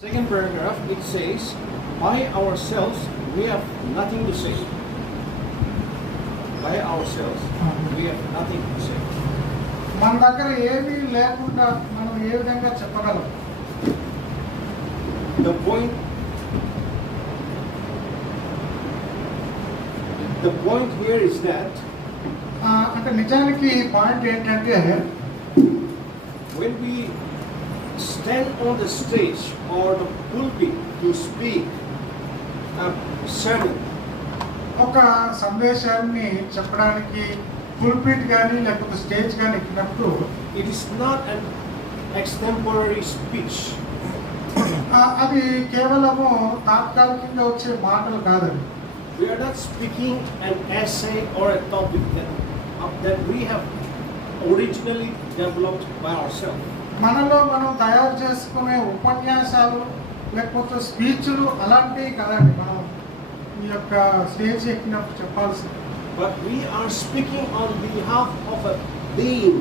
Second paragraph, it says, by ourselves we have nothing to say. By ourselves we have nothing to say. మన దగ్గర ఏమీ లేకుండా మనం ఏ విధంగా చెప్పగలం? The point here is that అంటే నిజానికి పాయింట్ ఏంటంటే when we stand on the stage or the pulpit to speak a sermon, ఒక సందేశాన్ని చెప్పడానికి పుల్పిట్ కానీ లేకపోతే స్టేజ్ కానీ ఎక్కినప్పుడు it is not an extemporary speech. అది కేవలము తాత్కాలికంగా వచ్చే మాటలు కాదండి. We are not speaking an essay or a topic that we have originally developed by ourselves. మనలో మనం తయారు చేసుకునే ఉపన్యాసాలు లేకపోతే స్పీచ్లు అలాంటివి కదండి మనం ఈ యొక్క స్టేజ్ ఎక్కినప్పుడు చెప్పాల్సింది. But we are speaking on behalf of a being,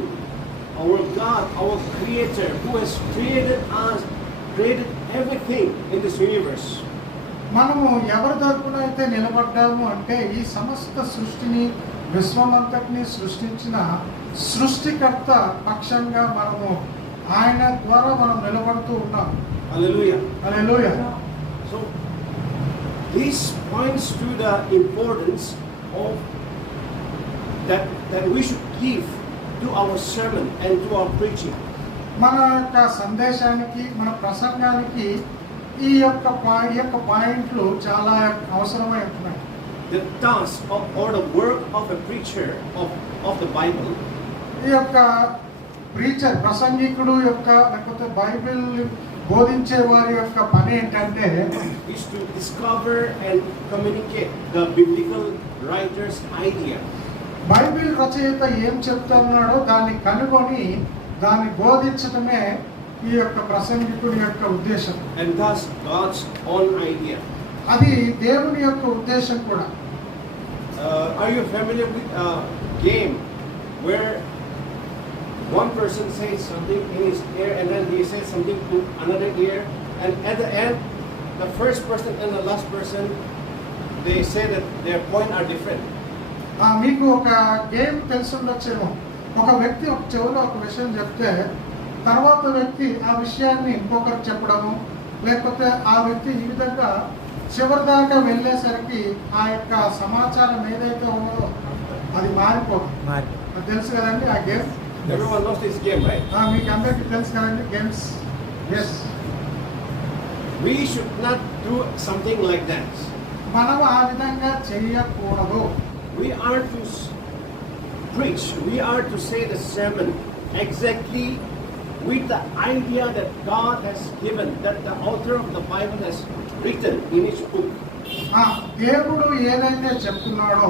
our God, our Creator, who has created us, created everything in this universe. మనము ఎవరి తరపున అయితే నిలబడ్డాము అంటే ఈ సమస్త సృష్టిని విశ్వమంతటిని సృష్టించిన సృష్టికర్త పక్షంగా మనము ఆయన ద్వారా మనం నిలబడుతూ ఉన్నాం. Hallelujah. Hallelujah. So this points to the importance of that we should give to our sermon and to our preaching. మన యొక్క సందేశానికి మన ప్రసంగానికి ఈ యొక్క పాయింట్లు చాలా అవసరమై ఉంటున్నాయి. The task or the work of a preacher of the Bible, ఈ యొక్క ప్రీచర్ ప్రసంగికుడు యొక్క లేకపోతే బైబిల్ బోధించే వారి యొక్క పని ఏంటంటే is to discover and communicate the biblical writer's idea. Bible రచయిత ఏం చెప్తున్నాడో దాన్ని కనుగొని దాన్ని బోధించడమే ఈ యొక్క ప్రసంగికుడి యొక్క ఉద్దేశం. And thus God's own idea. అది దేవుని యొక్క ఉద్దేశం కూడా. Are you familiar with a game where one person says something in his ear and then he says something to another ear, and at the end the first person and the last person, they say that their point are different. మీకు ఒక game తెలిసి ఉండొచ్చేమో. ఒక వ్యక్తి ఒక చెవిలో ఒక విషయం చెప్తే తర్వాత వ్యక్తి ఆ విషయాన్ని ఇంకొకరికి చెప్పడము, లేకపోతే ఆ వ్యక్తి ఈ విధంగా చివరి దాకా వెళ్ళేసరికి ఆ యొక్క సమాచారం ఏదైతే ఉందో అది మారిపోతుంది. అది తెలుసు కదండి ఆ game. Everyone knows this game, right? మీకు అందరికీ తెలుసు కదండి games. Yes, We should not do something like that. మనం ఆ విధంగా చేయకూడదు. We are to preach, we are to say the sermon exactly with the idea that God has given, that the author of the Bible has written in his book. దేవుడు ఏదైతే చెప్తున్నాడో,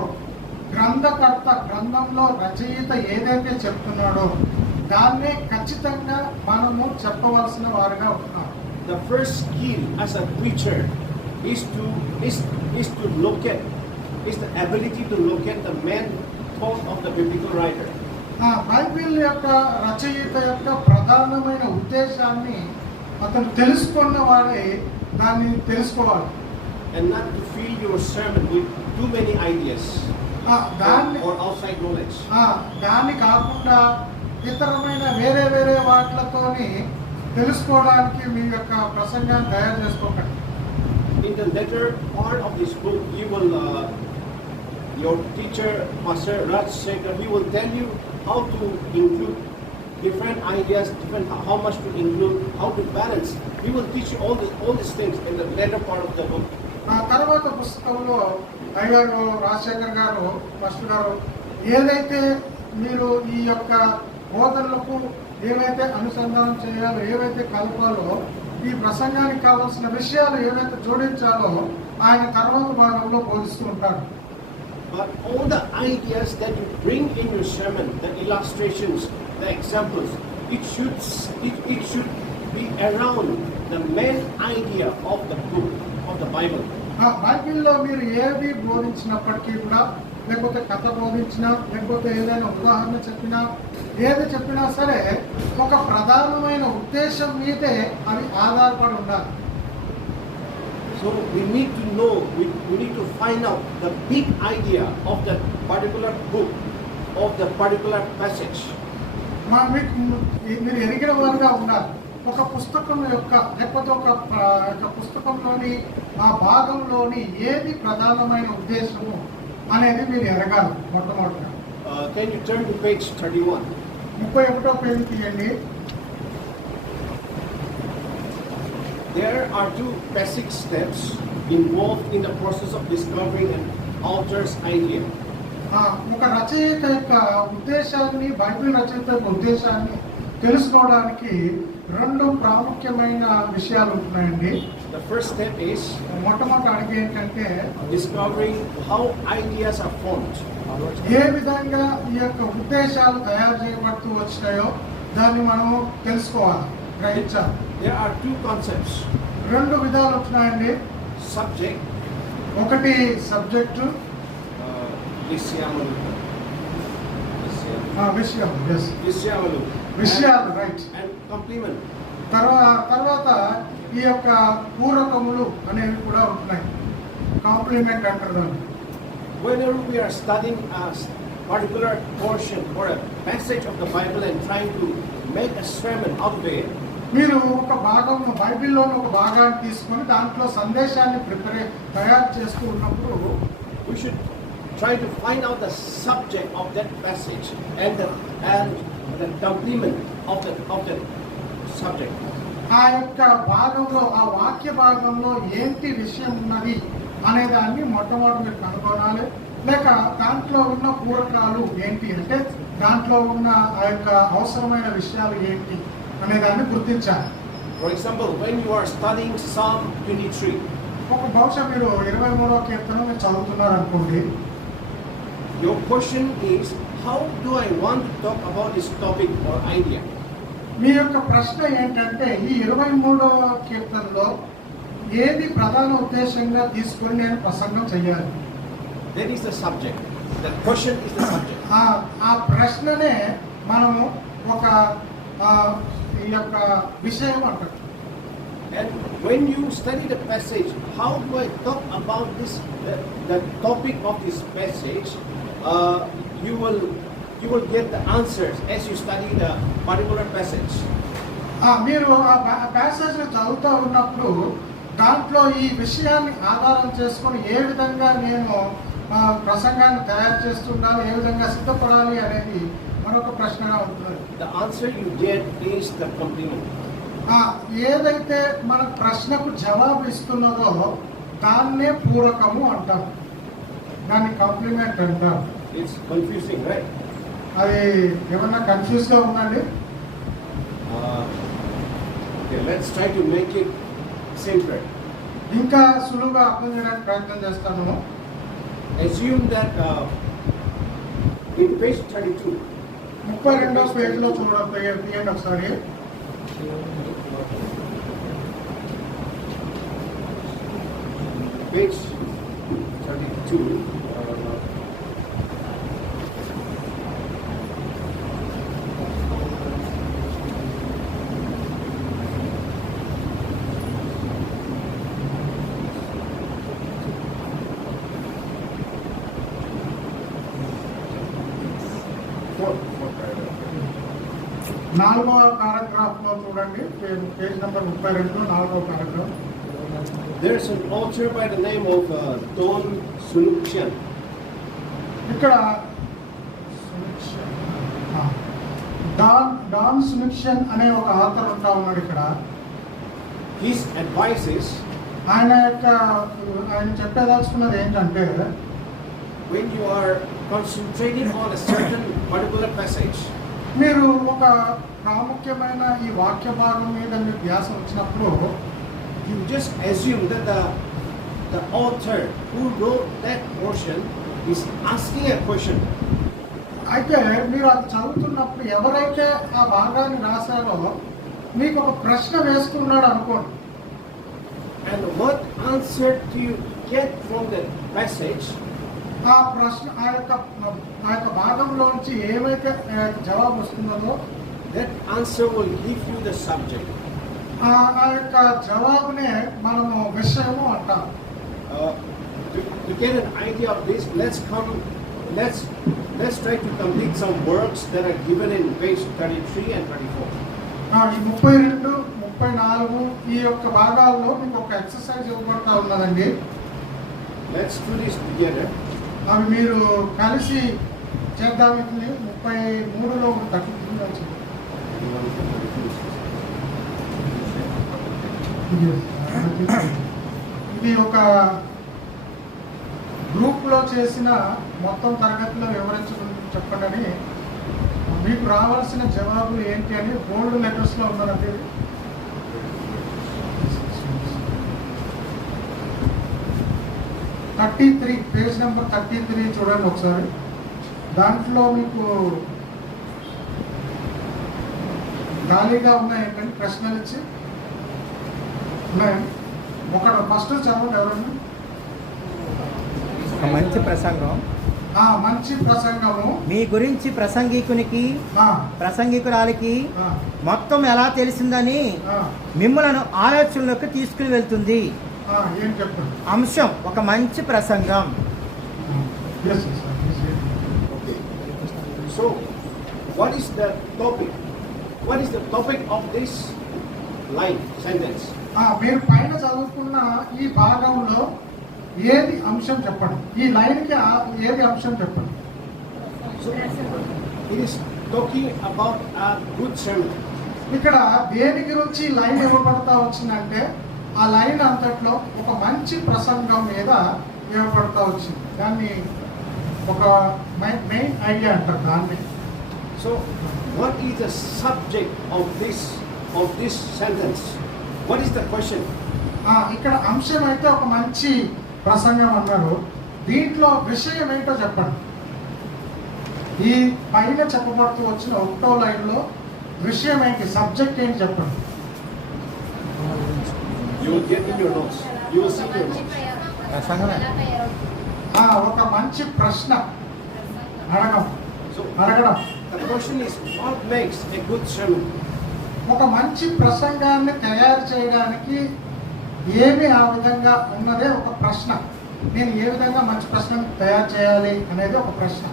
గ్రంథకర్త గ్రంథంలో రచయిత ఏదైతే చెప్తున్నాడో దాన్నే ఖచ్చితంగా మనము చెప్పవలసిన వారిగా ఉంటున్నాం. The first skill as a preacher is to locate, is the ability to locate the main thought of the biblical writer. Bible యొక్క రచయిత యొక్క ప్రధానమైన ఉద్దేశాన్ని అతను తెలుసుకున్న వాడే దాన్ని తెలుసుకోవాలి. And not to fill your sermon with too many ideas or outside knowledge. దాన్ని కాకుండా ఇతరమైన వేరే వాటిలతోని తెలుసుకోవడానికి మీ యొక్క ప్రసంగాన్ని తయారు చేసుకోకండి. In the later part of this book, you will your teacher, Pastor Raj Shekhar, he will tell you how to include different ideas, how much to include, how to balance. He will teach you all these things in the later part of the book. తర్వాత పుస్తకంలో అయ్యారు రాజశేఖర్ గారు first గారు ఏదైతే మీరు ఈ యొక్క బోధనలకు ఏవైతే అనుసంధానం చేయాలో, ఏవైతే కలపాలో, ఈ ప్రసంగానికి కావాల్సిన విషయాలు ఏవైతే జోడించాలో ఆయన తర్వాత భాగంలో బోధిస్తూ ఉంటారు. But all the ideas that you bring in your sermon, the illustrations, the examples, it should be around the main idea of the book of the Bible. బైబిల్లో మీరు ఏది బోధించినప్పటికీ కూడా, లేకపోతే కథ బోధించినా, లేకపోతే ఏదైనా ఉదాహరణ చెప్పినా, ఏది చెప్పినా సరే ఒక ప్రధానమైన ఉద్దేశం మీదే అవి ఆధారపడి ఉండాలి. So we need to know, we need to find out the big idea of that particular book, of the particular passage. మీరు ఎరిగిన వారుగా ఉండాలి. ఒక పుస్తకం యొక్క లేకపోతే ఒక పుస్తకంలోని ఆ భాగంలోని ఏది ప్రధానమైన ఉద్దేశము అనేది మీరు ఎరగాలి మొట్టమొదటిగా. Can you turn to page 31? 31వ page తీయండి. There are two basic steps involved in the process of discovering an author's idea. ఒక రచయిత యొక్క ఉద్దేశాన్ని, బైబిల్ రచయిత యొక్క ఉద్దేశాన్ని తెలుసుకోవడానికి రెండు ప్రాముఖ్యమైన విషయాలు ఉంటున్నాయండి. The first step is మొట్టమొదటి అడిగి ఏంటంటే discovering how ideas are formed. ఏ విధంగా ఈ యొక్క ఉద్దేశాలు తయారు చేయబడుతూ వచ్చినాయో దాన్ని మనము తెలుసుకోవాలి, గ్రహించాలి. There are two concepts. రెండు విధాలు ఉంటున్నాయండి. Subject, ఒకటి సబ్జెక్టు, విషయాలు రైట్, and complement. తర్వాత ఈ యొక్క పూరకములు అనేవి కూడా ఉంటున్నాయి. కాంప్లిమెంట్ అంటారు దాన్ని. Whenever we are studying a particular portion or a passage of the Bible and trying to make a sermon out of it, మీరు ఒక భాగం బైబిల్లోని ఒక భాగాన్ని తీసుకొని దాంట్లో సందేశాన్ని తయారు చేస్తూ ఉన్నప్పుడు we should try to find out the subject of that passage and the complement of the subject. ఆ యొక్క భాగంలో, ఆ వాక్య భాగంలో ఏంటి విషయం ఉన్నది అనే దాన్ని మొట్టమొదటి మీరు కనుగొనాలి. లేక దాంట్లో ఉన్న పూరకాలు ఏంటి అంటే దాంట్లో ఉన్న ఆ యొక్క అవసరమైన విషయాలు ఏంటి అనే దాన్ని గుర్తించాలి. For example, when you are studying Psalm 23, ఒక బహుశా మీరు 23వ కీర్తన మీరు చదువుతున్నారు అనుకోండి. your question is, how do I want to talk about this topic or idea? మీ యొక్క ప్రశ్న ఏంటంటే ఈ 23వ కీర్తనలో ఏది ప్రధాన ఉద్దేశంగా తీసుకొని నేను ప్రసంగం చేయాలి. That is the subject. The question is the subject. ఆ ప్రశ్ననే మనము ఒక ఈ యొక్క విషయం అంటారు. And when you study the passage, how do I talk about this, the topic of this passage? You will get the answers as you study the particular passage. మీరు ఆ ప్యాసేజ్ని చదువుతూ ఉన్నప్పుడు దాంట్లో ఈ విషయాన్ని ఆధారం చేసుకొని ఏ విధంగా నేను ప్రసంగాన్ని తయారు చేస్తుండాలి, ఏ విధంగా సిద్ధపడాలి అనేది మరొక ప్రశ్నగా ఉంటుంది. The answer you get is the complement. ఏదైతే మన ప్రశ్నకు జవాబు ఇస్తున్నదో దాన్నే పూరకము అంటాం, దాన్ని కాంప్లిమెంట్ అంటాం. It's confusing, right? అది ఏమన్నా కన్ఫ్యూజ్గా ఉందండి? Okay, let's try to make it simpler. ఇంకా సులువుగా అర్థం చేయడానికి ప్రయత్నం చేస్తాను. Assume that in page 32, 32వ పేజీలో తీయండి ఒకసారి. page 32, నాలుగవ పారాగ్రాఫ్ లో చూడండి, పేజ్ నెంబర్ 32, 4వ paragraph. there's an author by the name of Don Sunukshan. ఇక్కడ డాన్ సునిక్షన్ అనే ఒక ఆథర్ ఉంటా ఉన్నాడు ఇక్కడ. His advice is, ఆయన చెప్పేదాల్చుకున్నది ఏంటంటే, when you are concentrating on a certain particular passage, మీరు ఒక ప్రాముఖ్యమైన ఈ వాక్య భాగం మీద మీకు ధ్యాస వచ్చినప్పుడు you just assume that the author who wrote that portion is asking a question. అయితే మీరు అది చదువుతున్నప్పుడు ఎవరైతే ఆ భాగాన్ని రాశారో మీకు ఒక ప్రశ్న వేసుకున్నాడు అనుకోండి. And what answer do you get from the passage? ఆ ప్రశ్న ఆ యొక్క భాగంలోంచి ఏమైతే జవాబు వస్తున్నదో that answer will give you the subject. ఆ యొక్క జవాబునే మనము విషయము అంటాం. అంటారు. To get an idea of this, let's try to complete some works that are given in page 33 and 34. ఈ 32, 34 ఈ యొక్క భాగాల్లో మీకు ఒక ఎక్సర్సైజ్ ఇవ్వబడతా ఉన్నదండి. Let's do this together. అవి మీరు కలిసి చేద్దాం. వీటిని 33లో 33 ఇది ఒక గ్రూప్లో చేసిన మొత్తం తరగతిలో చెప్పండి అని మీకు రావాల్సిన జవాబులు ఏంటి అని బోల్డ్ లెటర్స్లో ఉన్నదండి. 33 పేజ్ నెంబర్ 33 చూడండి ఒకసారి. దాంట్లో మీకు ఖాళీగా ఉన్నాయండి ప్రశ్నలు ఇచ్చి ఉన్నాయండి. ఒకటి ఫస్ట్ చదవండి ఎవరైనా. ఒక మంచి ప్రసంగం, మంచి ప్రసంగము మీ గురించి ప్రసంగికురాలికి మొత్తం ఎలా తెలిసిందని మిమ్మల్ని ఆలోచనలోకి తీసుకుని వెళ్తుంది. ఏం చెప్పండి అంశం ఒక మంచి ప్రసంగం. So, what is the topic? What is the topic of this line, sentence? మీరు పైన చదువుకున్న ఈ భాగంలో ఏది అంశం చెప్పండి. ఈ లైన్కి ఏది అంశం చెప్పండి. So, it is talking about a good sermon. ఇక్కడ దేని గురించి లైన్ ఇవ్వబడతా వచ్చిందంటే ఆ లైన్ అంతట్లో ఒక మంచి ప్రసంగం మీద ఇవ్వబడతా వచ్చింది. దాన్ని ఒక మెయిన్ ఐడియా అంటారు దాన్ని. So, what is the subject of this sentence? What is the question? ఇక్కడ అంశం అయితే ఒక మంచి ప్రసంగం అన్నారు. దీంట్లో విషయం ఏంటో చెప్పండి. ఈ పైన చెప్పబడుతూ వచ్చిన 1వ లైన్లో విషయం ఏంటి, సబ్జెక్ట్ ఏంటి చెప్పండి. You will get in your notes. You will see your notes. ప్రసంగమే. ఒక మంచి ప్రశ్న అడగడం. The question is, what makes a good sermon? ఒక మంచి ప్రసంగాన్ని తయారు చేయడానికి ఏమి ఆ విధంగా ఉన్నదే ఒక ప్రశ్న. నేను ఏ విధంగా మంచి ప్రశ్నను తయారు చేయాలి అనేది ఒక ప్రశ్న.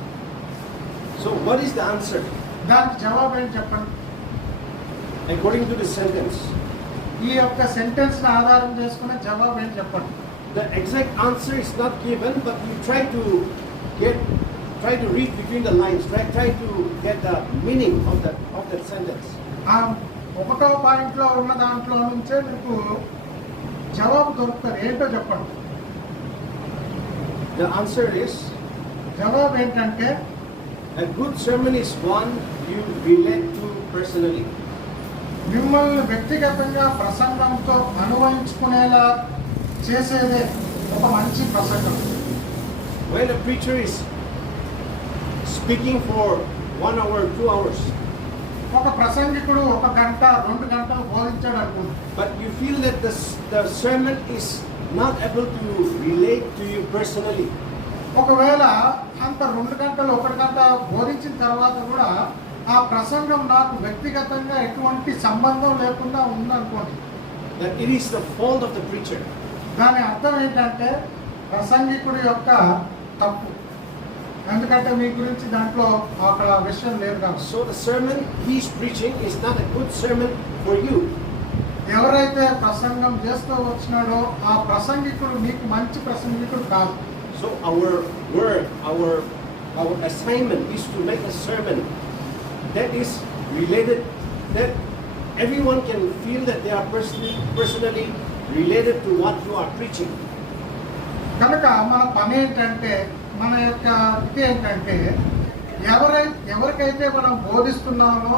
So, what is the answer? దానికి జవాబు ఏంటి చెప్పండి. According to the sentence, ఈ యొక్క సెంటెన్స్ని ఆధారం చేసుకునే జవాబు ఏంటి చెప్పండి. the exact answer is not given, but you try to read between the lines. Try to get the meaning of that sentence. 1వ పాయింట్లో ఉన్న దాంట్లో నుంచే మీకు జవాబు దొరుకుతుంది. ఏంటో చెప్పండి. The answer is, జవాబు ఏంటంటే a good sermon is one you relate to personally. మిమ్మల్ని వ్యక్తిగతంగా ప్రసంగంతో అనుభవించుకునేలా చేసేదే ఒక మంచి ప్రసంగం. When a preacher is speaking for 1 hour, 2 hours, ఒక ప్రసంగికుడు 1 గంట 2 గంటలు బోధించాడు అనుకుంది. but you feel that the sermon is not able to relate to you personally, ఒకవేళ అంత 2 గంటలు 1 గంట బోధించిన తర్వాత కూడా ఆ ప్రసంగం నాకు వ్యక్తిగతంగా ఎటువంటి సంబంధం లేకుండా ఉందనుకోండి, that it is the fault of the preacher. దాని అర్థం ఏంటంటే ప్రసంగికుడి యొక్క తప్పు. ఎందుకంటే మీ గురించి దాంట్లో అక్కడ విషయం లేదు కాబట్టి. So the sermon he's preaching is not a good sermon for you. ఎవరైతే ప్రసంగం చేస్తూ వచ్చినాడో ఆ ప్రసంగికుడు మీకు మంచి ప్రసంగికుడు కాదు. So our work, our assignment is to make a sermon that is related, that everyone can feel that they are personally related to what you are preaching. కనుక మన పని ఏంటంటే, మన యొక్క ఇది ఏంటంటే, ఎవరికైతే మనం బోధిస్తున్నామో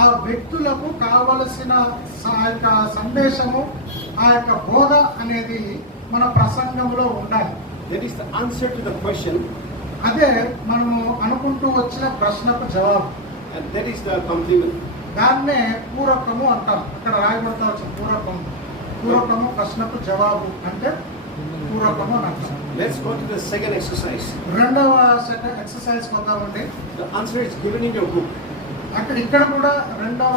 ఆ వ్యక్తులకు కావలసిన ఆ యొక్క సందేశము, ఆ యొక్క బోధ అనేది మన ప్రసంగంలో ఉండాలి. That is the answer to the question. అదే మనము అనుకుంటూ వచ్చిన ప్రశ్నకు జవాబు. And that is the complement. దాన్నే పూరకము అంటాం. అక్కడ రాయబడతా వచ్చిన పూరకము ప్రశ్నకు జవాబు అంటే పూరకము అని అంటాం. Let's go to the second exercise. 2వ exercise వద్దామండి. The answer is given in your book. ఇక్కడ కూడా 2వ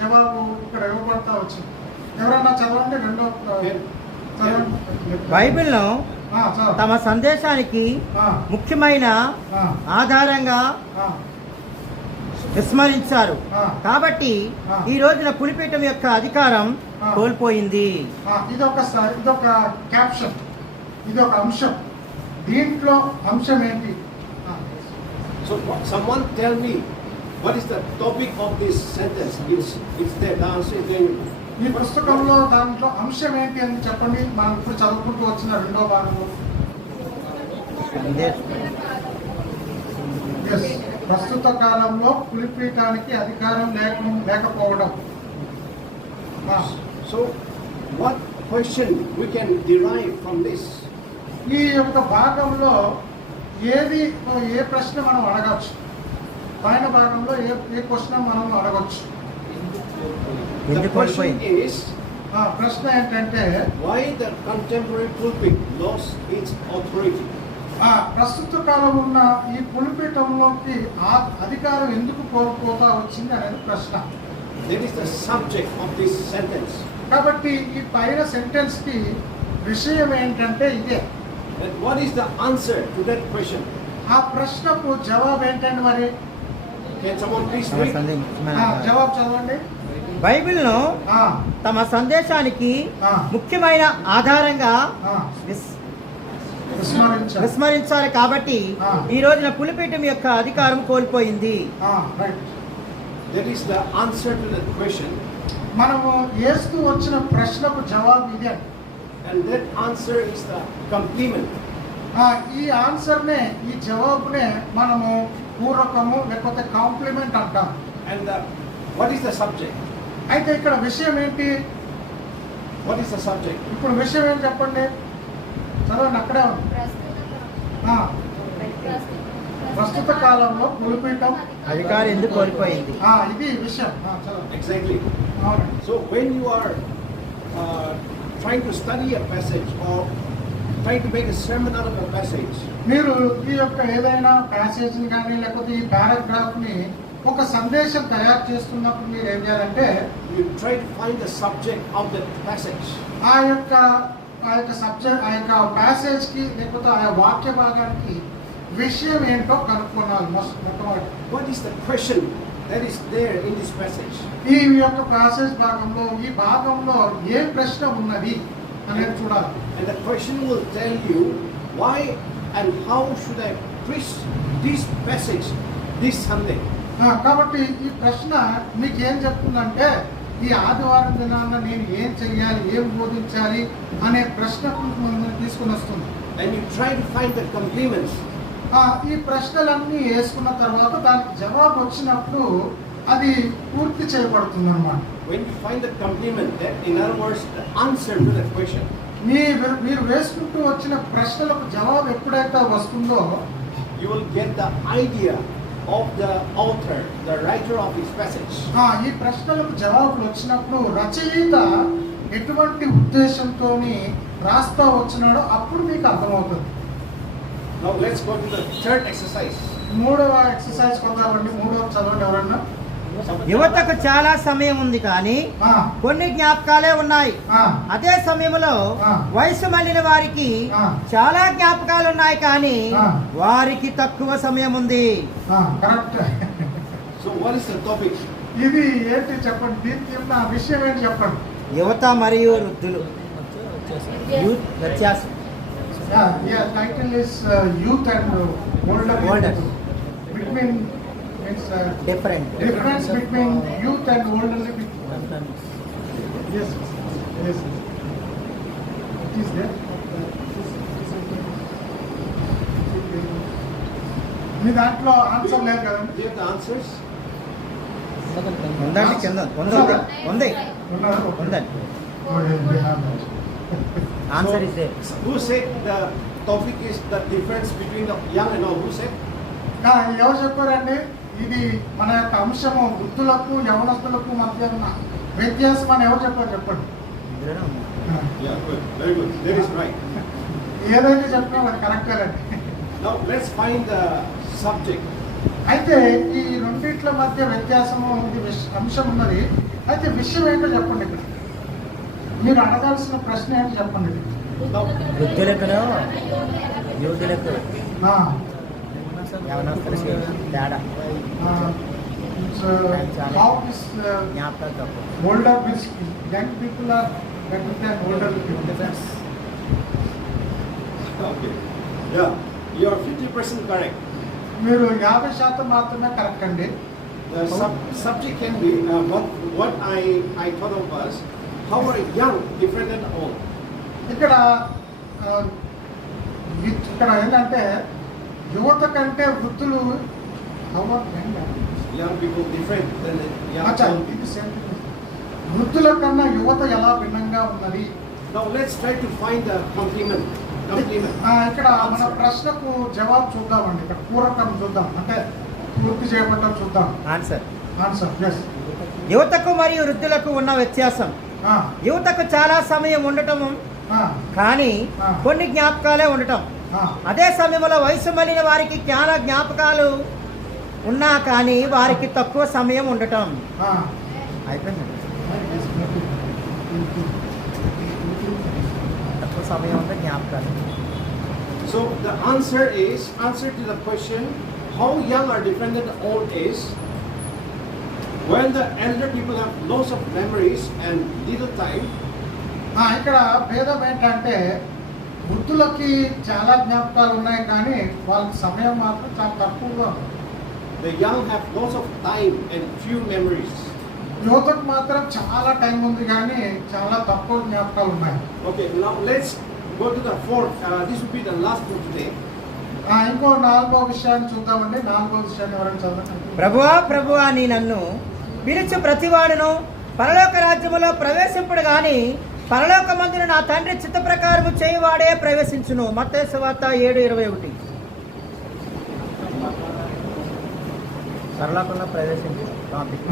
జవాబు ఇక్కడ ఇవ్వబడతా వచ్చింది. ఎవరైనా చదవండి. బైబిల్ను తమ సందేశానికి ముఖ్యమైన ఆధారంగా విస్మరించారు. కాబట్టి ఈ రోజున పులిపీఠం యొక్క అధికారం కోల్పోయింది. ఇదొక క్యాప్షన్, ఇదొక అంశం. దీంట్లో అంశం ఏంటి? So someone tell me what is the topic of this sentence? It's there. The answer is there. ఈ పుస్తకంలో దాంట్లో అంశం ఏంటి అని చెప్పండి. మనం ఇప్పుడు చదువుకుంటూ వచ్చిన రెండో భాగంలో ప్రస్తుత కాలంలో పులిపీఠానికి అధికారం లేకపోవడం. So what question we can derive from this? ఈ యొక్క భాగంలో ఏ ప్రశ్న మనం అడగచ్చు? పైన భాగంలో ఏ క్వశ్చన్ మనం అడగచ్చు? The question is, ప్రశ్న ఏంటంటే why the contemporary pulpit lost its authority? ప్రస్తుత కాలం ఉన్న ఈ పులిపీఠంలోకి అధికారం ఎందుకు కోల్పోతా వచ్చింది అనేది ప్రశ్న. That is the subject of this sentence. కాబట్టి ఈ పైన సెంటెన్స్ కి విషయం ఏంటంటే ఇదే. And what is the answer to that question? ఆ ప్రశ్నకు జవాబు ఏంటండి మరి? Can someone please read? జవాబు చదవండి. బైబిల్ను తమ సందేశానికి ముఖ్యమైన ఆధారంగా విస్మరించారు. కాబట్టి ఈ రోజున పులిపీఠం యొక్క అధికారం కోల్పోయింది. That is the answer to that question. మనము యేసు వచ్చిన ప్రశ్నకు జవాబు ఇదే. And that answer is the complement. ఈ ఆన్సర్నే, ఈ జవాబునే మనము పూరకము లేకపోతే కాంప్లిమెంట్ అంటాం. And what is the subject? అయితే ఇక్కడ విషయం ఏంటి? What is the subject? ఇప్పుడు విషయం ఏంటి చెప్పండి. చదవండి, అక్కడే ఉంది. ప్రస్తుత కాలంలో పులిపీఠం అధికారం ఎందుకు కోల్పోయింది? ఇది విషయం. Exactly. So when you are trying to study a passage or trying to make a sermon out of a passage, మీరు ఈ యొక్క ఏదైనా ప్యాసేజ్ ని కానీ లేకపోతే ఈ పారాగ్రాఫ్ ని ఒక సందేశం తయారు చేస్తున్నప్పుడు మీరు ఏం చేయాలంటే you try to find the subject of that passage. ఆ యొక్క సబ్జెక్ట్, ఆ యొక్క ప్యాసేజ్ కి లేకపోతే ఆ వాక్య భాగానికి విషయం ఏంటో కనుక్కోవాలి మొట్టమొదటి. What is the question that is there in this passage? ఈ యొక్క ప్యాసేజ్ భాగంలో, ఈ భాగంలో ఏ ప్రశ్న ఉన్నది అనేది చూడాలి. And the question will tell you why and how should I preach this passage this Sunday. కాబట్టి ఈ ప్రశ్న మీకు ఏం చెప్తుందంటే ఈ ఆదివారం దినాన నేను ఏం చెయ్యాలి, ఏం బోధించాలి అనే ప్రశ్నకు మనం తీసుకుని వస్తుంది. And you try to find the complements. ఈ ప్రశ్నలన్నీ వేసుకున్న తర్వాత దానికి జవాబు వచ్చినప్పుడు అది పూర్తి చేయబడుతుంది అన్నమాట. When you find the complement, that in other words the answer to that question, మీరు వేసుకుంటూ వచ్చిన ప్రశ్నలకు జవాబు ఎప్పుడైతే వస్తుందో you will get the idea of the author, the writer of this passage. ఈ ప్రశ్నలకు జవాబులు వచ్చినప్పుడు రచయిత ఎటువంటి ఉద్దేశంతో రాస్తా వచ్చినాడో అప్పుడు మీకు అర్థమవుతుంది. Now let's go to the third exercise. మూడవ ఎక్సర్సైజ్ కొందామండి. మూడవ చదవండి ఎవరన్నా. యువతకు చాలా సమయం ఉంది కానీ కొన్ని జ్ఞాపకాలే ఉన్నాయి. అదే సమయంలో వయసు మళ్ళిన వారికి చాలా జ్ఞాపకాలు ఉన్నాయి కానీ వారికి తక్కువ సమయం ఉంది. Correct. So what is the topic? ఇది ఏంటి చెప్పండి, దీనికి ఉన్న విషయం ఏంటి చెప్పండి. యువత మరియు వృద్ధులు, యూత్ వ్యత్యాసం. Title is youth and older. Between difference between youth and older people. Yes. It is there. మీ దాంట్లో ఆన్సర్ లేదు కదండి. Do you have the answers? ఉందండి, కింద ఉంది. Answer is there. Who said the topic is the difference between the young and old? Who said? ఎవరు చెప్పారండి? ఇది మన యొక్క అంశము వృద్ధులకు యవనస్తులకు మధ్య ఉన్న వ్యత్యాసం అని ఎవరు చెప్పారు చెప్పండి. Yeah, good. Very good. That is right. ఏదైతే చెప్పినా అది కరెక్టే అండి. Now let's find the subject. అయితే ఈ రెండిట్ల మధ్య వ్యత్యాసము ఇది అంశం ఉన్నది. అయితే విషయం ఏంటో చెప్పండి. ఇక్కడ మీరు అడగాల్సిన ప్రశ్న ఏంటో చెప్పండి. Now, వృద్ధులకును యువకులకు ఆ, యవనస్తులకి తేడా it's, how this జ్ఞాపకాలు తక్కువ. older means young people are better than older people. okay. Yeah, you are 50% correct. మీరు 50% మాత్రమే కరెక్ట్ అండి. The subject can be what I thought of was how are young different than old. ఇక్కడ ఇక్కడ ఏంటంటే యువత కంటే వృద్ధులు Young people different than the young అచ్చా, old. ఇది same thing. వృద్ధుల కన్నా యువత ఎలా భిన్నంగా ఉన్నది? Now let's try to find the complement. ఇక్కడ మన ప్రశ్నకు జవాబు చూద్దామండి. ఇక్కడ పూరకం చూద్దాం, అంటే పూర్తి చేయబడ్డం చూద్దాం. Answer yes. యువతకు మరియు వృద్ధులకు ఉన్న వ్యత్యాసం, యువతకు చాలా సమయం ఉండటం కానీ కొన్ని జ్ఞాపకాలే ఉండటం. అదే సమయంలో వయసు మళ్ళిన వారికి చాలా జ్ఞాపకాలు ఉన్నా కానీ వారికి తక్కువ సమయం ఉండటం. అయిపోయింది, తక్కువ సమయం ఉంటే జ్ఞాపకాలు. So the answer to the question how young are different than the old is when the elder people have lots of memories and little time. ఇక్కడ భేదం ఏంటంటే వృద్ధులకి చాలా జ్ఞాపకాలు ఉన్నాయి కానీ వాళ్ళకి సమయం మాత్రం చాలా తక్కువగా ఉంది. The young have lots of time and few memories. యువతకు మాత్రం చాలా టైం ఉంది కానీ చాలా తక్కువ జ్ఞాపకాలు ఉన్నాయి. Okay, now let's go to the fourth. This will be the last one today. ఇంకో 4వ విషయాన్ని చూద్దామండి. 4వ విషయాన్ని ఎవరైనా చదవండి. ప్రభువా ప్రభువా నీ నన్ను పిలిచి ప్రతివాడును పరలోక రాజ్యములో ప్రవేశింపుడు గాని పరలోకమందున నా తండ్రి చిత్త ప్రకారము చేయువాడే ప్రవేశించును. మత్తయి సువార్త 7:21. పరలోకంలో ప్రవేశించు టాపిక్.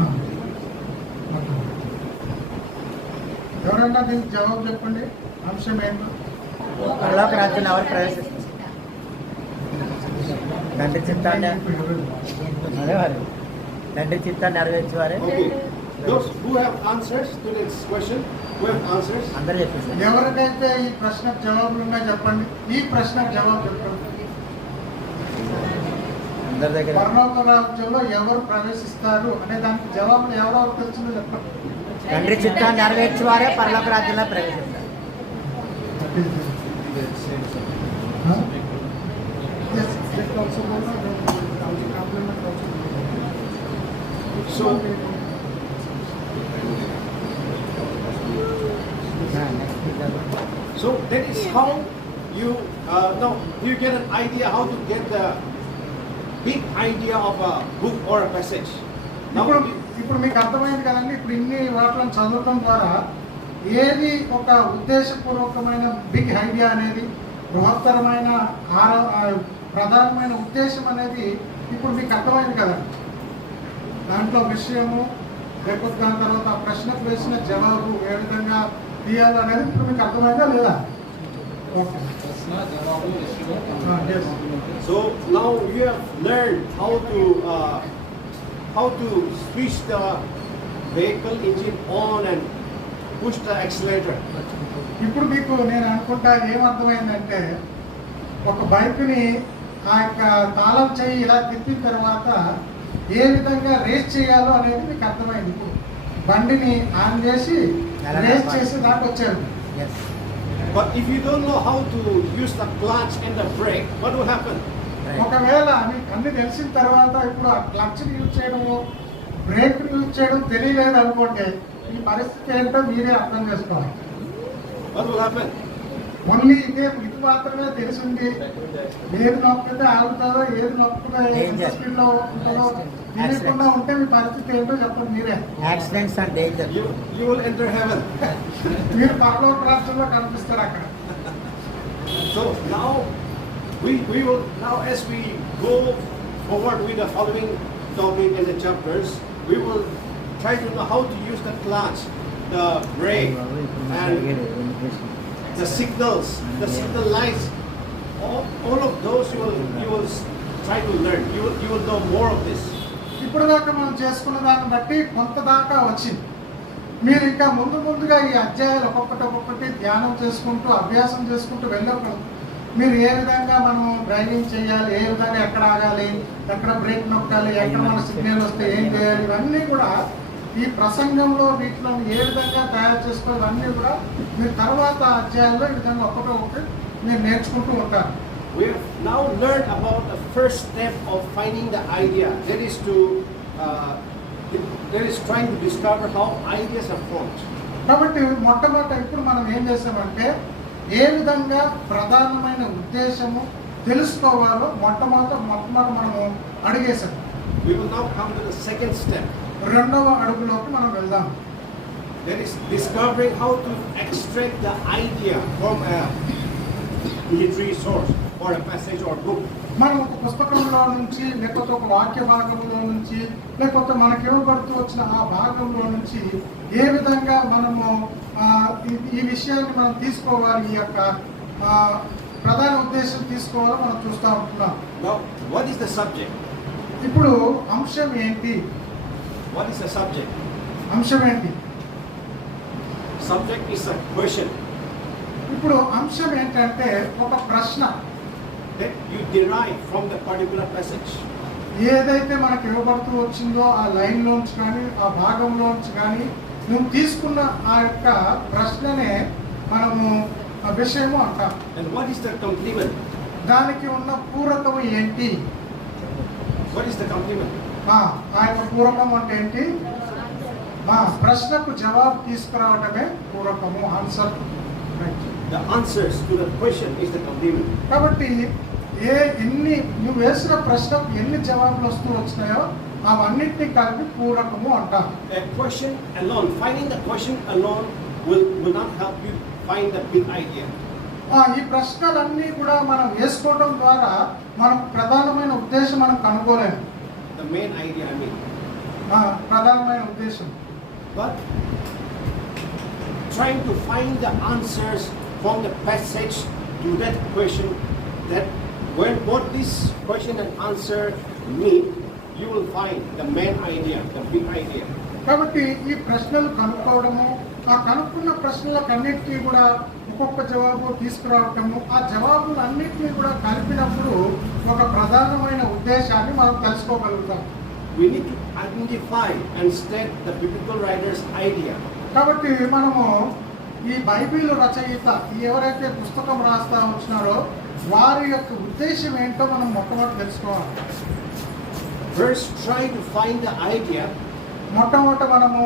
ఎవరైనా దీనికి జవాబు చెప్పండి. అంశం ఏంటో? పరలోక రాజ్యంలో ఎవరు ప్రవేశిస్తారు? తండ్రి చిత్తాన్ని అదేవారు తండ్రి చిత్తాన్ని నెరవేర్చేవారే. Okay, those who have answers to this question, who have answers? అందరూ చెప్పేసి ఎవరికైతే ఈ ప్రశ్నకు జవాబులు ఉన్నాయో చెప్పండి. ఈ ప్రశ్నకు జవాబు చెప్పండి. అందరి దగ్గర పరలోక రాజ్యంలో ఎవరు ప్రవేశిస్తారు అనే దానికి జవాబులు ఎవరెవరు తెలిసిందో చెప్పండి. తండ్రి చిత్తాన్ని నెరవేర్చేవారే పరలోక రాజ్యంలో ప్రవేశిస్తారు. So that is how you now you get an idea how to get the big idea of a book or a passage. Now ఇప్పుడు మీకు అర్థమైంది కదండి. ఇప్పుడు ఇన్ని వాటిని చదవటం ద్వారా ఏది ఒక ఉద్దేశపూర్వకమైన బిగ్ ఐడియా అనేది, బృహత్తరమైన ప్రధానమైన ఉద్దేశం అనేది ఇప్పుడు మీకు అర్థమైంది కదండి. దాంట్లో విషయము లేకపోతే దాని తర్వాత ఆ ప్రశ్నకు వేసిన జవాబు ఏ విధంగా తీయాలి అనేది ఇప్పుడు మీకు అర్థమైందా లేదా? Okay. So now you have learned how to switch the vehicle engine on and push the accelerator. ఇప్పుడు మీకు నేను అనుకుంటా ఏమర్థమైందంటే ఒక బైక్ని ఆ యొక్క తాళం చేయి ఇలా తిప్పిన తర్వాత ఏ విధంగా రేస్ చేయాలో అనేది మీకు అర్థమైంది. ఇప్పుడు బండిని ఆన్ చేసి రేస్ చేసి దాకా వచ్చారు. But if you don't know how to use the clutch and the brake, what will happen? ఒకవేళ మీకు అన్ని తెలిసిన తర్వాత ఇప్పుడు ఆ క్లచ్ని యూజ్ చేయడము బ్రేక్ని యూజ్ చేయడం తెలియలేదు అనుకోండి, ఈ పరిస్థితి ఏంటో మీరే అర్థం చేసుకోవాలి. What will happen? ఓన్లీ ఇది మాత్రమే తెలిసింది. ఏది నొక్కితే ఆగుతుందో ఏది నొక్కుతుందో ఎంత స్పీడ్లో ఉంటుందో తెలియకుండా ఉంటే మీ పరిస్థితి ఏంటో చెప్పండి మీరే. Accidents and danger. You will enter heaven. మీరు పరలోక రాజ్యంలో కనిపిస్తారు అక్కడ. So now we will as we go forward with the following topic and the chapters, we will try to know how to use the clutch, the brake, and the signals, the signal lights. All of those you will try to learn. You will know more of this. ఇప్పుడు దాకా మనం చేసుకున్న దాన్ని బట్టి కొంత దాకా వచ్చింది. మీరు ఇంకా ముందుగా ఈ అధ్యాయాలు ఒక్కొక్కటి ధ్యానం చేసుకుంటూ అభ్యాసం చేసుకుంటూ వెళ్ళకూడదు. మీరు ఏ విధంగా మనం డ్రైవింగ్ చేయాలి, ఏ విధంగా ఎక్కడ ఆగాలి, ఎక్కడ బ్రేక్ నొక్కాలి, ఎక్కడ మన సిగ్నల్ వస్తే ఏం చేయాలి, ఇవన్నీ కూడా ఈ ప్రసంగంలో వీటిలో ఏ విధంగా తయారు చేసుకోవాలి అన్నీ కూడా మీరు తర్వాత అధ్యాయాల్లో ఈ విధంగా ఒక్కొక్కటి మీరు నేర్చుకుంటూ ఉంటారు. We have now learned about the first step of finding the idea. That is trying to discover how ideas are formed. కాబట్టి మొట్టమొదట ఇప్పుడు మనం ఏం చేసామంటే ఏ విధంగా ప్రధానమైన ఉద్దేశము తెలుసుకోవాలో మొట్టమొదట మనము అడిగేసాం. We will now come to the second step. రెండవ అడుగులోకి మనం వెళ్దాం. That is discovering how to extract the idea from a literary source or a passage or book. మనం ఒక పుస్తకంలో నుంచి లేకపోతే ఒక వాక్య భాగంలో నుంచి లేకపోతే మనకి ఇవ్వబడుతూ వచ్చిన ఆ భాగంలో నుంచి ఏ విధంగా మనము ఈ విషయాన్ని మనం తీసుకోవాలి, ఈ యొక్క ప్రధాన ఉద్దేశం తీసుకోవాలో మనం చూస్తూ ఉంటున్నాం. Now, what is the subject? ఇప్పుడు అంశం ఏంటి? What is the subject? అంశం ఏంటి? Subject is a question ఇప్పుడు అంశం ఏంటంటే ఒక ప్రశ్న that you derive from the particular passage. ఏదైతే మనకు ఇవ్వబడుతూ వచ్చిందో ఆ లైన్లోంచి కానీ ఆ భాగంలోంచి కానీ నువ్వు తీసుకున్న ఆ యొక్క ప్రశ్ననే మనము విషయము అంటాం. And what is the complement? దానికి ఉన్న పూరకము ఏంటి? What is the complement? ఆ యొక్క పూరకం అంటే ఏంటి? ప్రశ్నకు జవాబు తీసుకురావటమే పూరకము, answer. The answers to the question is the complement. కాబట్టి నువ్వు వేసిన ప్రశ్నకు ఎన్ని జవాబులు వచ్చినాయో అవన్నిటిని కలిపి పూరకము అంటారు. A question alone, finding the question alone will not help you find the big idea. ఈ ప్రశ్నలన్నీ కూడా మనం వేసుకోవడం ద్వారా మనం ప్రధానమైన ఉద్దేశం మనం కనుగోలేము. The main idea, I mean. ప్రధానమైన ఉద్దేశం. But trying to find the answers from the passage to that question, that when what this question and answer mean, you will find the main idea, the big idea. కాబట్టి ఈ ప్రశ్నలు కనుక్కోవడము, ఆ కనుక్కున్న ప్రశ్నలకు అన్నిటికీ కూడా ఒక్కొక్క జవాబు తీసుకురావటము, ఆ జవాబులు అన్నిటినీ కూడా కలిపినప్పుడు ఒక ప్రధానమైన ఉద్దేశాన్ని మనం తెలుసుకోగలుగుతాం. We need to identify and state the biblical writer's idea. కాబట్టి మనము ఈ బైబిల్ రచయిత ఎవరైతే పుస్తకం రాస్తా వచ్చినారో వారి యొక్క ఉద్దేశం ఏంటో మనం మొట్టమొదటి తెలుసుకోవాలి. First, try to find the idea. మొట్టమొదట మనము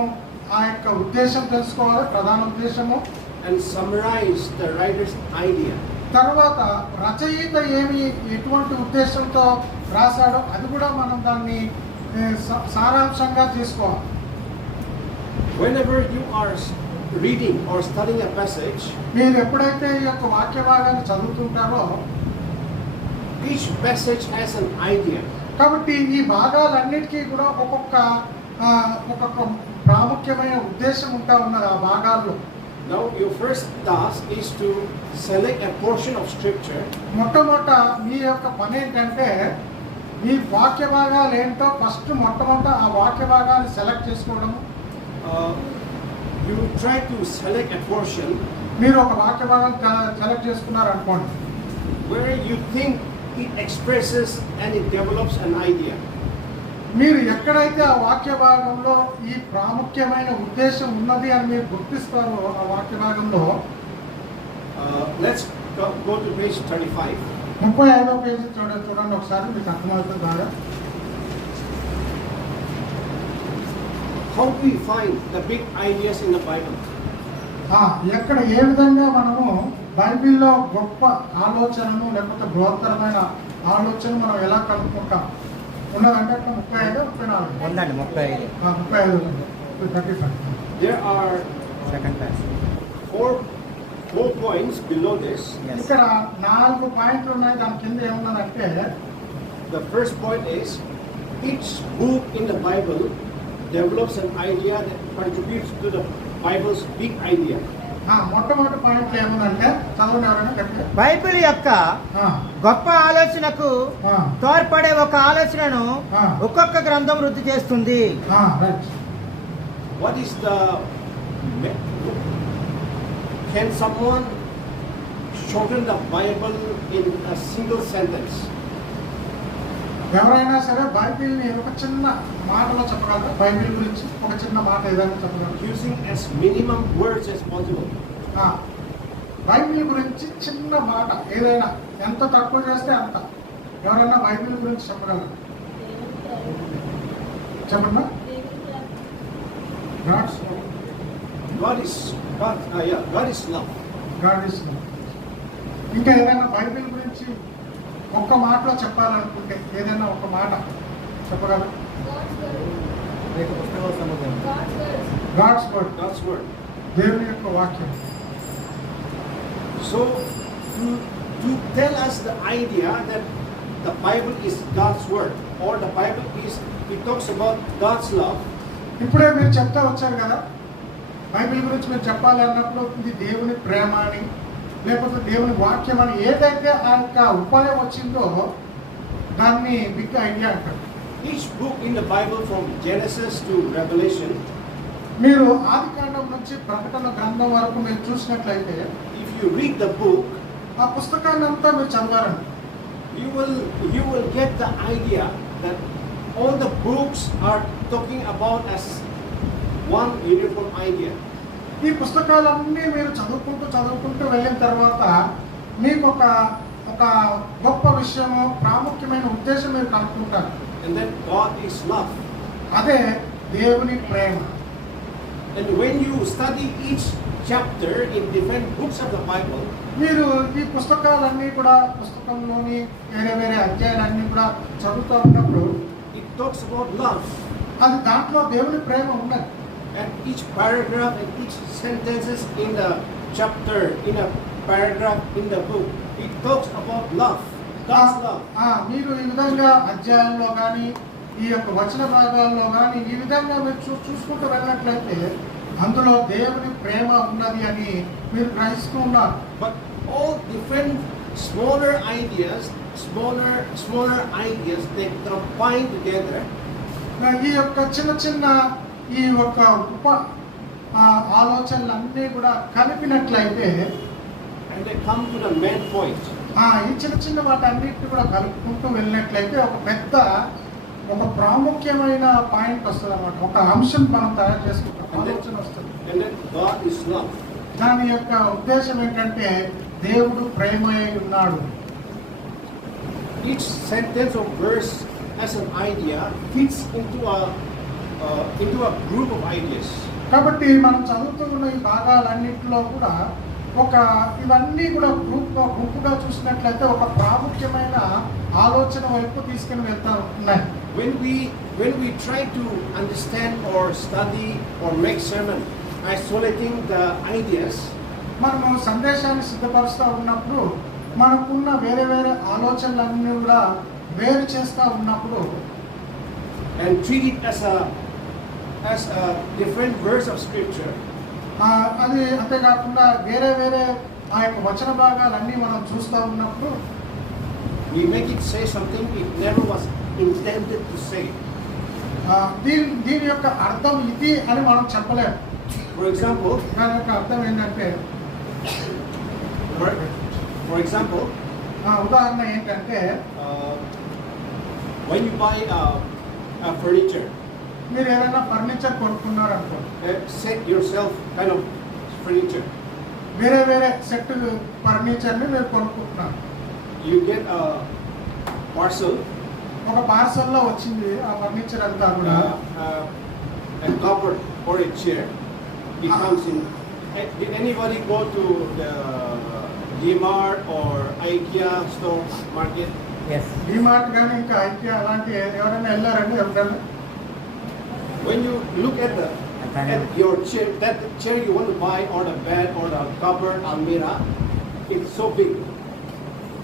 ఆ యొక్క ఉద్దేశం తెలుసుకోవాలి, ప్రధాన ఉద్దేశము. And summarize the writer's idea. తర్వాత రచయిత ఎటువంటి ఉద్దేశంతో రాశాడో అది కూడా మనం దాన్ని సారాంశంగా తీసుకోవాలి. Whenever you are reading or studying a passage, మీరు ఎప్పుడైతే ఈ యొక్క వాక్య భాగాన్ని చదువుతుంటారో each passage has an idea. కాబట్టి ఈ భాగాలన్నిటికీ కూడా ఒక్కొక్క ప్రాముఖ్యమైన ఉద్దేశం ఉంటా ఉన్నది ఆ భాగాల్లో. Now your first task is to select a portion of scripture. మొట్టమొదట మీ యొక్క పని ఏంటంటే మీ వాక్య భాగాలు ఏంటో ఫస్ట్ మొట్టమొదట ఆ వాక్య భాగాన్ని సెలెక్ట్ చేసుకోవడం. You try to select a portion. మీరు ఒక వాక్య భాగం సెలెక్ట్ చేసుకున్నారు అనుకోండి, where you think it expresses and it develops an idea. మీరు ఎక్కడైతే ఆ వాక్య భాగంలో ఈ ప్రాముఖ్యమైన ఉద్దేశం ఉన్నది అని మీరు గుర్తిస్తారో ఆ వాక్య భాగంలో. Let's go to page 35. 35వ page చూడండి ఒకసారి, మీకు అర్థమవుతుంది బాగా. How do we find the big ideas in the Bible? ఎక్కడ ఏ విధంగా మనము బైబిల్లో గొప్ప ఆలోచనను లేకపోతే బృహత్తరమైన ఆలోచన మనం ఎలా కనుక్కుంటాం? ఉన్నదంటే 35, 34 35. There are four points below this. ఇక్కడ 4 పాయింట్లు ఉన్నాయి. దాని కింద ఏమున్నదంటే the first point is each book in the Bible develops an idea that contributes to the Bible's big idea. మొట్టమొదటి పాయింట్ ఏముందంటే చదవండి ఎవరైనా గట్టిగా. బైబిల్ యొక్క గొప్ప ఆలోచనకు తోడ్పడే ఒక ఆలోచనను ఒక్కొక్క గ్రంథం వృద్ధి చేస్తుంది. What is the Can someone shorten the Bible in a single sentence? ఎవరైనా సరే బైబిల్ని ఒక చిన్న మాటలో చెప్పగలరా? బైబిల్ గురించి ఒక చిన్న మాట ఏదైనా చెప్పగలరా? Using as minimum words as possible. ఆ, బైబిల్ గురించి చిన్న మాట ఏదైనా ఎంత తక్కువ చేస్తే అంత. ఎవరైనా బైబిల్ గురించి చెప్పగలరా? చెప్పండి. God's God is love. God is love. ఇంకా ఏదైనా బైబిల్ గురించి ఒక్క మాటలో చెప్పాలనుకుంటే ఏదైనా ఒక మాట చెప్పగలరా? God's word, God's word. దేవుని యొక్క వాక్యం. So to tell us the idea that the Bible is God's word, or the Bible is, it talks about God's love. ఇప్పుడే మీరు చెప్తా వచ్చారు కదా, బైబిల్ గురించి మీరు చెప్పాలి అన్నప్పుడు ఇది దేవుని ప్రేమ అని లేకపోతే దేవుని వాక్యం అని ఏదైతే ఆ యొక్క ఉపాయం వచ్చిందో దాన్ని బిగ్ ఐడియా అంటారు. Each book in the Bible from Genesis to Revelation, మీరు ఆది కాండం నుంచి ప్రకటన గ్రంథం వరకు మీరు చూసినట్లయితే if you read the book, ఆ పుస్తకాన్ని అంతా మీరు చదవారండి. you will get the idea that all the books are talking about as one uniform idea. ఈ పుస్తకాలన్నీ మీరు చదువుకుంటూ వెళ్ళిన తర్వాత మీకు ఒక గొప్ప విషయము ప్రాముఖ్యమైన ఉద్దేశం మీరు కనుక్కుంటారు. And then God is love. అదే దేవుని ప్రేమ. And when you study each chapter in different books of the Bible, మీరు ఈ పుస్తకాలన్నీ కూడా పుస్తకంలోని వేరే అధ్యాయాలన్నీ కూడా చదువుతూ ఉన్నప్పుడు it talks about love. అది దాంట్లో దేవుని ప్రేమ ఉన్నది. And each paragraph and each sentences in the chapter, in a paragraph in the book, it talks about love. God's love. మీరు ఈ విధంగా అధ్యాయంలో కానీ ఈ యొక్క వచన భాగాల్లో కానీ ఈ విధంగా మీరు చూసుకుంటూ వెళ్ళినట్లయితే అందులో దేవుని ప్రేమ ఉన్నది అని మీరు గ్రహిస్తూ ఉన్నారు. But all different smaller ideas, they combine together. ఈ యొక్క చిన్న ఈ యొక్క ఆలోచనలన్నీ కూడా కలిపినట్లయితే And they come to the main point. ఈ చిన్న వాటన్నిటిని కూడా కలుపుకుంటూ వెళ్ళినట్లయితే ఒక ప్రాముఖ్యమైన పాయింట్ వస్తుంది అన్నమాట. ఒక అంశం మనం తయారు చేసుకుంటాం, ఆలోచన వస్తుంది. And then God is love. దాని యొక్క ఉద్దేశం ఏంటంటే దేవుడు ప్రేమయై ఉన్నాడు. Each sentence or verse as an idea fits into a group of ideas. కాబట్టి మనం చదువుతూ ఉన్న ఈ భాగాలన్నింటిలో కూడా ఇవన్నీ కూడా గుంపుగా చూసినట్లయితే ఒక ప్రాముఖ్యమైన ఆలోచన వైపు తీసుకుని వెళ్తా ఉన్నాయి. When we try to understand or study or make sermon, isolating the ideas, మనము సందేశాన్ని సిద్ధపరుస్తూ ఉన్నప్పుడు మనకున్న వేరే ఆలోచనలన్నీ కూడా వేరు చేస్తూ ఉన్నప్పుడు and treat it as a different verse of scripture, అది అంతేకాకుండా వేరే ఆ యొక్క వచన భాగాలన్నీ మనం చూస్తూ ఉన్నప్పుడు we make it say something it never was intended to say. దీని యొక్క అర్థం ఇది అని మనం చెప్పలేము. For example, దాని యొక్క అర్థం ఏంటంటే ఉదాహరణ ఏంటంటే when you buy a furniture, మీరు ఏదైనా ఫర్నిచర్ కొనుక్కున్నారు అనుకో, set yourself kind of furniture, వేరే సెట్ ఫర్నిచర్ని మీరు కొనుక్కుంటున్నారు. you get a parcel, ఒక పార్సల్లో వచ్చింది ఆ ఫర్నిచర్ అంతా కూడా. a cupboard or a chair, it comes in. Did anybody go to the D-Mart or IKEA store market? Yes. D-Mart కానీ ఇంకా IKEA అలాంటి ఎవరైనా వెళ్ళారండి ఎప్పుడైనా? When you look at your chair, that chair you want to buy, or the bed, or the cupboard, almirah, it's so big.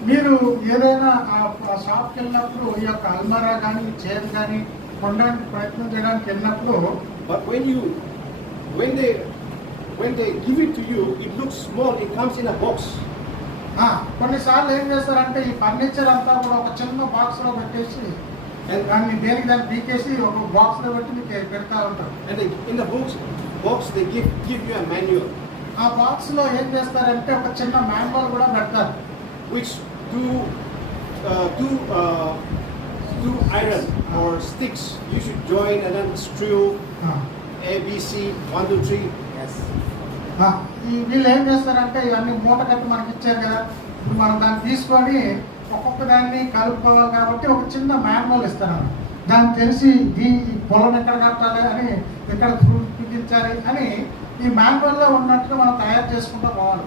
మీరు ఏదైనా ఆ షాప్కి వెళ్ళినప్పుడు ఈ యొక్క అల్మారా కానీ చైర్ కానీ కొనడానికి ప్రయత్నం చేయడానికి వెళ్ళినప్పుడు, But when they give it to you, it looks small. It comes in a box. కొన్నిసార్లు ఏం చేస్తారంటే ఈ ఫర్నిచర్ అంతా కూడా ఒక చిన్న బాక్స్ లో పెట్టేసి దాన్ని దాన్ని పీకేసి ఒక బాక్స్ లో పెట్టి మీకు పెడతా ఉంటారు. And in the box they give you a manual. ఆ బాక్స్ లో ఏం చేస్తారంటే ఒక చిన్న మాన్యువల్ కూడా పెడతారు. which two iron or sticks you should join and then screw ABC 1 2 3. Yes. వీళ్ళు ఏం చేస్తారంటే ఇవన్నీ మూట కట్టి మనకి ఇచ్చారు కదా, ఇప్పుడు మనం దాన్ని తీసుకొని ఒక్కొక్క దాన్ని కలుపుకోవాలి కాబట్టి ఒక చిన్న మాన్యువల్ ఇస్తారు. దాన్ని తెలిసి ఈ పొలం ఎక్కడ కట్టాలి అని, ఎక్కడ చూపించాలి అని ఈ మాన్యువల్లో ఉన్నట్టుగా మనం తయారు చేసుకుంటూ పోవాలి.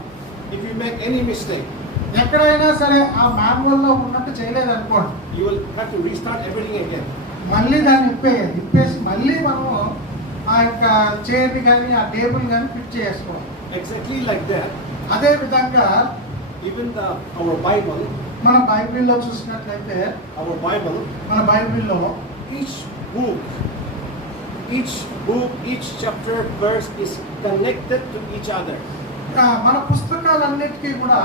If you make any mistake, ఎక్కడైనా సరే ఆ మాన్యువల్లో ఉన్నట్టు చేయలేదు అనుకోండి, you will have to restart everything again. మళ్ళీ దాన్ని ఇప్పేసి మళ్ళీ మనము ఆ యొక్క చైర్ని కానీ ఆ టేబుల్ కానీ ఫిట్ చేసుకోవాలి. Exactly like that. అదే విధంగా Even our Bible, మన బైబిల్లో చూసినట్లయితే our Bible, మన బైబిల్లో each book, each chapter, verse is connected to each other. మన పుస్తకాలన్నిటికీ కూడా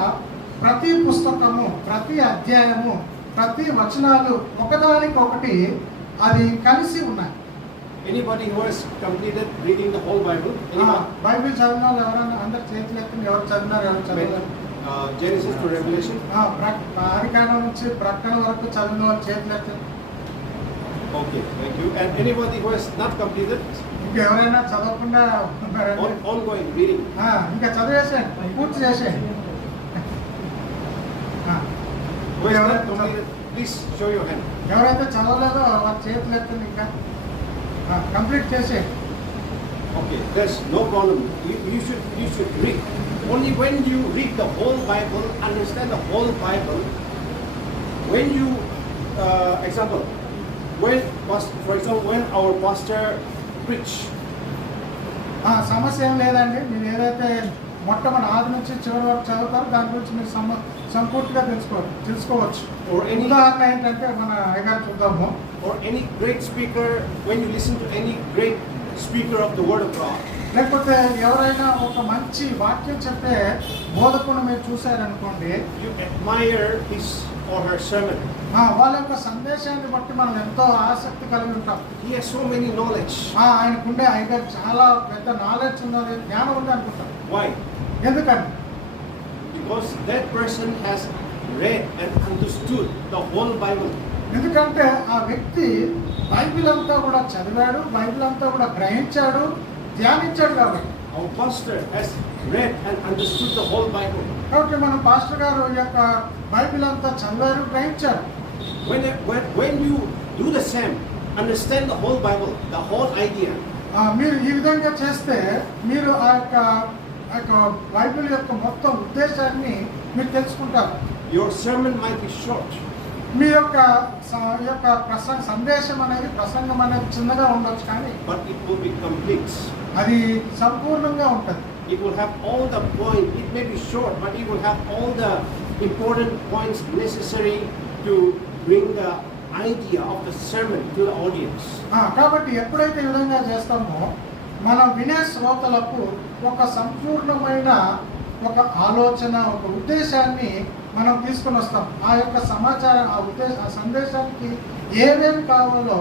ప్రతి పుస్తకము, ప్రతి అధ్యాయము, ప్రతి వచనాలు ఒకదానికొకటి అది కలిసి ఉన్నాయి. Anybody who has completed reading the whole Bible? Bible చదివిన వాళ్ళు ఎవరైనా అందరు చేతులు ఎత్తుకుని ఎవరు చదివినారు, ఎవరు చదివారు? Genesis to Revelation. ఆదికాండం నుంచి ప్రకటన వరకు చదివిన వాళ్ళు చేతులు ఎత్తండి. Okay, thank you. And anybody who has not completed? ఇంకెవరైనా చదవకుండా ongoing reading. ఇంకా చదివేసేయండి, పూర్తి చేసేయండి. Who has not completed? Please show your hand. ఎవరైతే చదవలేదో వాళ్ళ చేతులు ఎత్తండి, ఇంకా కంప్లీట్ చేసేయండి. Okay, there's no problem. You should read. Only when you read the whole Bible, understand the whole Bible. When you, example, for example, when our pastor preach. సమస్య ఏం లేదండి, మీరు ఏదైతే మొట్టమొదటి ఆది నుంచి చివరి వరకు చదువుతారో దాని గురించి మీరు సంపూర్తిగా తెలుసుకోవచ్చు. ఉదాహరణ ఏంటంటే మన అయ్యగారు చూద్దాము. Or any great speaker, when you listen to any great speaker of the word of God. లేకపోతే ఎవరైనా ఒక మంచి వాక్యం చెప్పే బోధకుని మీరు చూశారనుకోండి, you admire his or her sermon. వాళ్ళ యొక్క సందేశాన్ని బట్టి మనం ఎంతో ఆసక్తి కలిగి ఉంటాం. He has so many knowledge. ఆయనకుండే అయ్యగారు చాలా పెద్ద నాలెడ్జ్ ఉన్నది, జ్ఞానం ఉంది అనుకుంటాం. Why? ఎందుకంటే Because that person has read and understood the whole Bible. ఎందుకంటే ఆ వ్యక్తి బైబిల్ అంతా కూడా చదివాడు, బైబిల్ అంతా కూడా గ్రహించాడు, ధ్యానించాడు. కాబట్టి our pastor has read and understood the whole Bible. కాబట్టి మన పాస్టర్ గారు యొక్క బైబిల్ అంతా చదివారు, గ్రహించారు. When you do the same, understand the whole Bible, the whole idea. మీరు ఈ విధంగా చేస్తే మీరు ఆ యొక్క బైబిల్ యొక్క మొత్తం ఉద్దేశాన్ని మీరు తెలుసుకుంటారు. Your sermon might be short. మీ యొక్క సందేశం అనేది, ప్రసంగం అనేది చిన్నగా ఉండొచ్చు, కానీ but it will be complete. అది సంపూర్ణంగా ఉంటుంది. It will have all the points. It may be short, but it will have all the important points necessary to bring the idea of the sermon to the audience. కాబట్టి ఎప్పుడైతే ఈ విధంగా చేస్తామో మనం వినే శ్రోతలకు ఒక సంపూర్ణమైన ఒక ఆలోచన, ఒక ఉద్దేశాన్ని మనం తీసుకుని వస్తాం. ఆ యొక్క సమాచారం, ఆ సందేశానికి ఏమేమి కావాలో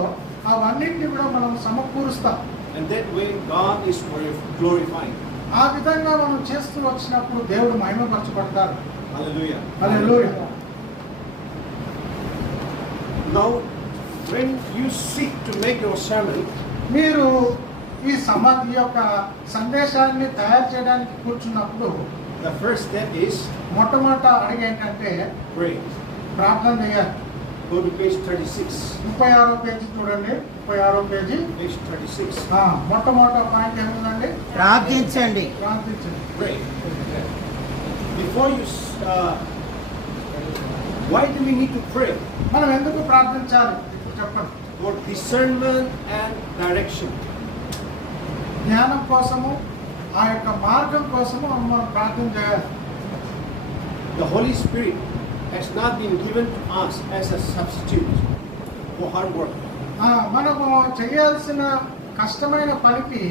అవన్నింటినీ కూడా మనం సమకూరుస్తాం. And that way God is glorified. ఆ విధంగా మనం చేస్తూ వచ్చినప్పుడు దేవుడు మహిమపరచబడతారు. Hallelujah. Hallelujah. Now, when you seek to make your sermon, మీరు ఈ యొక్క సందేశాన్ని తయారు చేయడానికి కూర్చున్నప్పుడు the first step is మొట్టమొదట అడిగి ఏంటంటే pray. ప్రార్థన చేయాలి. Go to page 36. 36వ పేజీ చూడండి. 36వ పేజీ, Page 36. మొట్టమొదట పాయింట్ ఏముందండి? ప్రార్థించండి. ప్రార్థించండి. Pray. Before you, why do we need to pray? మనం ఎందుకు ప్రార్థించాలి ఇప్పుడు చెప్పండి. For discernment and direction. జ్ఞానం కోసము, ఆ యొక్క మార్గం కోసము మనం ప్రార్థన చేయాలి. The Holy Spirit has not been given to us as a substitute for hard work. మనము చేయాల్సిన కష్టమైన పనికి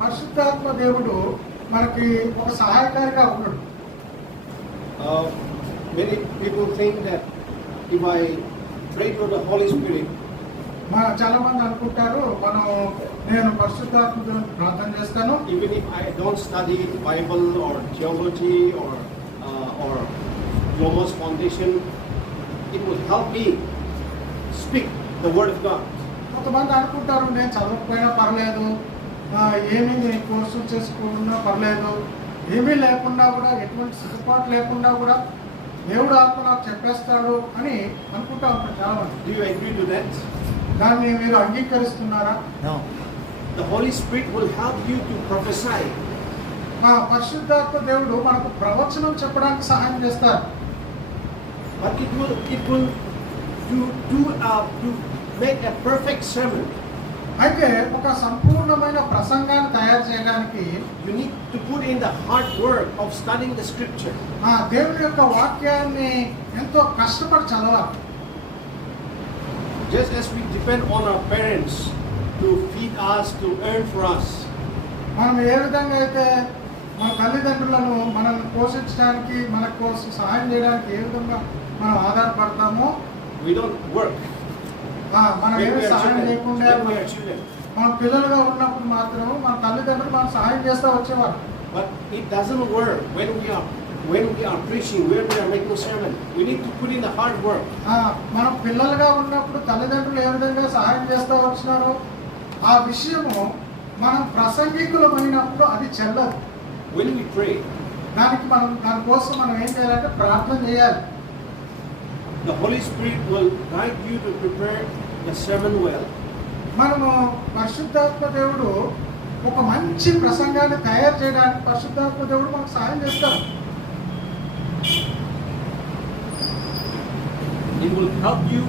పరిశుద్ధాత్మ దేవుడు మనకి ఒక సహాయకారిగా ఉన్నాడు. Many people think that if I pray to the Holy Spirit, చాలా మంది అనుకుంటారు నేను పరిశుద్ధాత్మతో ప్రార్థన చేస్తాను. Even if I don't study the Bible or theology or Logos Foundation, it will help me speak the word of God. కొంతమంది అనుకుంటారు నేను చదవకపోయినా పర్లేదు, ఏమీ కోర్సు చేసుకున్నా పర్లేదు, ఏమీ లేకుండా కూడా ఎటువంటి సిద్ధపాటు లేకుండా కూడా దేవుడు ఆత్మ నాకు చెప్పేస్తాడు అని అనుకుంటా ఉంటారు చాలా మంది. Do you agree to that? దాన్ని మీరు అంగీకరిస్తున్నారా? The Holy Spirit will help you to prophesy. పరిశుద్ధాత్మ దేవుడు మనకు ప్రవచనం చెప్పడానికి సహాయం చేస్తారు. But it will to make a perfect sermon. అయితే ఒక సంపూర్ణమైన ప్రసంగాన్ని తయారు చేయడానికి You need to put in the hard work of studying the scripture. దేవుని యొక్క వాక్యాన్ని ఎంతో కష్టపడి చదవాలి. Just as we depend on our parents to feed us, to earn for us. మనం ఏ విధంగా అయితే మన తల్లిదండ్రులను మనల్ని పోషించడానికి మనకు సహాయం చేయడానికి ఏ విధంగా మనం ఆధారపడతామో, we don't work. మనం ఏమి సహాయం లేకుండా మన పిల్లలుగా ఉన్నప్పుడు మాత్రం మన తల్లిదండ్రులు మనం సహాయం చేస్తూ వచ్చేవారు. But it doesn't work when we are preaching, when we are making sermon. We need to put in the hard work. మనం పిల్లలుగా ఉన్నప్పుడు తల్లిదండ్రులు ఏ విధంగా సహాయం చేస్తూ వచ్చినారో ఆ విషయము మనం ప్రసంగికులమైనప్పుడు అది చెల్లదు. When we pray, దానికోసం మనం ఏం చేయాలంటే ప్రార్థన చేయాలి. the Holy Spirit will guide you to prepare the sermon well. మనము పరిశుద్ధాత్మ దేవుడు ఒక మంచి ప్రసంగాన్ని తయారు చేయడానికి పరిశుద్ధాత్మ దేవుడు మనకు సహాయం చేస్తారు. It will help you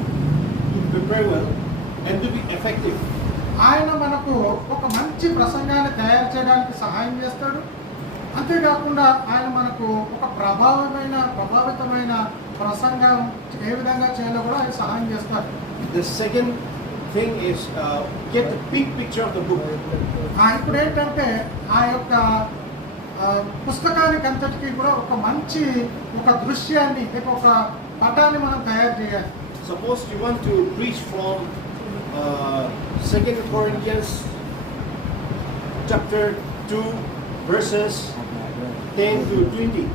to prepare well and to be effective. ఆయన మనకు ఒక మంచి ప్రసంగాన్ని తయారు చేయడానికి సహాయం చేస్తాడు. అంతేకాకుండా ఆయన మనకు ఒక ప్రభావితమైన ప్రసంగం ఏ విధంగా చేయాలో కూడా ఆయన సహాయం చేస్తారు. The second thing is get the big picture of the book. ఇప్పుడు ఏంటంటే ఆ యొక్క పుస్తకానికి అంతటికీ కూడా ఒక మంచి దృశ్యాన్ని ఒక పటాన్ని మనం తయారు చేయాలి. Suppose you want to preach from 2 Corinthians chapter 2 verses 10 to 20.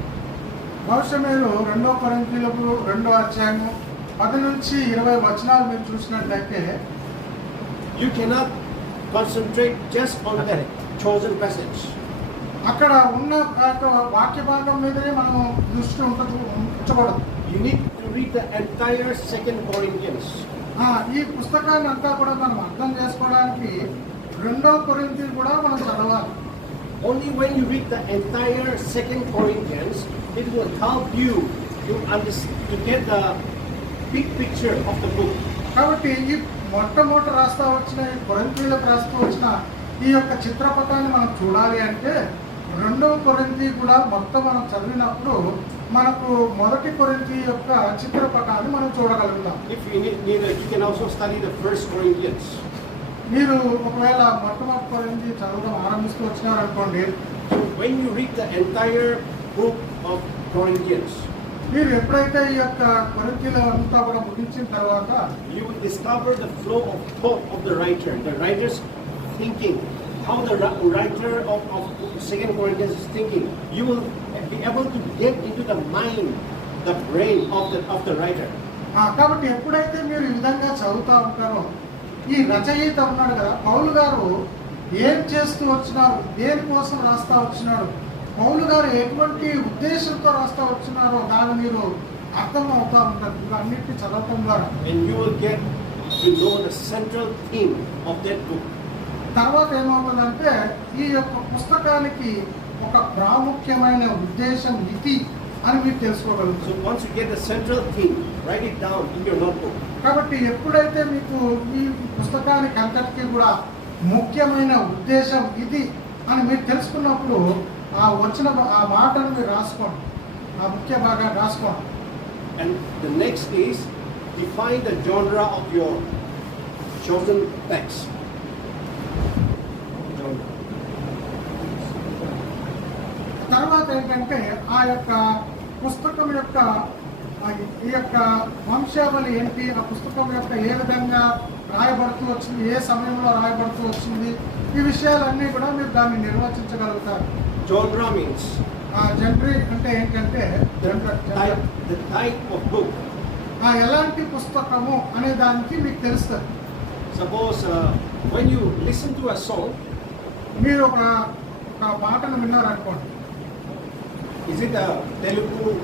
బహుశా మీరు 2 కొరింథీయులకు 2వ అధ్యాయము 10 నుంచి 20 వచనాలు మీరు చూసినట్లయితే You cannot concentrate just on that chosen passage. అక్కడ ఉన్న వాక్య భాగం మీదనే మనం దృష్టి ఉంచకూడదు. You need to read the entire 2 Corinthians. ఈ పుస్తకాన్ని అంతా కూడా మనం అర్థం చేసుకోవడానికి 2 కొరింథీయులు కూడా మనం చదవాలి. Only when you read the entire 2 Corinthians, it will help you to get the big picture of the book. కాబట్టి ఈ మొట్టమొదట రాస్తా వచ్చిన కొరింథీయులకు రాస్తూ వచ్చిన ఈ యొక్క చిత్రపటాన్ని మనం చూడాలి అంటే 2 కొరింథీ కూడా మొత్తం మనం చదివినప్పుడు మనకు 1 కొరింథీ యొక్క చిత్రపటాన్ని మనం చూడగలుగుతాం. If you need you can also study the 1 Corinthians. మీరు ఒకవేళ మొట్టమొదటి కొరింథీ చదవడం ఆరంభిస్తూ వచ్చినారనుకోండి, when you read the entire book of Corinthians, మీరు ఎప్పుడైతే ఈ యొక్క కొరింథీయుల అంతా కూడా ముగించిన తర్వాత you will discover the flow of thought of the writer's thinking, how the writer of 2 Corinthians is thinking. You will be able to get into the mind, the brain of the writer. కాబట్టి ఎప్పుడైతే మీరు ఈ విధంగా చదువుతూ ఉంటారో, ఈ రచయిత ఉన్నాడు కదా పౌలు గారు ఏం చేస్తూ వచ్చినారు, దేనికోసం రాస్తా వచ్చినాడు, పౌలు గారు ఎటువంటి ఉద్దేశంతో రాస్తా వచ్చినారో దాన్ని మీరు అర్థం అవుతా ఉంటారు ఇవన్నిటిని చదవటం ద్వారా. And you will get to know the central theme of that book. తర్వాత ఏమవుతుందంటే ఈ యొక్క పుస్తకానికి ఒక ప్రాముఖ్యమైన ఉద్దేశం ఇది అని మీరు తెలుసుకోగలుగుతారు. So once you get the central theme, write it down in your notebook. కాబట్టి ఎప్పుడైతే మీకు ఈ పుస్తకానికి అంతటికీ కూడా ముఖ్యమైన ఉద్దేశం ఇది అని మీరు తెలుసుకున్నప్పుడు ఆ మాటను మీరు రాసుకోండి, ఆ ముఖ్య భాగాన్ని రాసుకోండి. And the next is define the genre of your chosen text. తర్వాత ఏంటంటే ఆ యొక్క పుస్తకం యొక్క ఈ యొక్క వంశావళి ఏంటి, ఆ పుస్తకం యొక్క ఏ విధంగా రాయబడుతూ వచ్చింది, ఏ సమయంలో రాయబడుతూ వచ్చింది, ఈ విషయాలన్నీ కూడా మీరు దాన్ని నిర్వచించగలుగుతారు. Genre means జనరీ అంటే ఏంటంటే the type of book. ఎలాంటి పుస్తకము అనే దానికి మీకు తెలుస్తుంది. Suppose when you listen to a song, మీరు ఒక పాటను విన్నారనుకోండి. is it a Telugu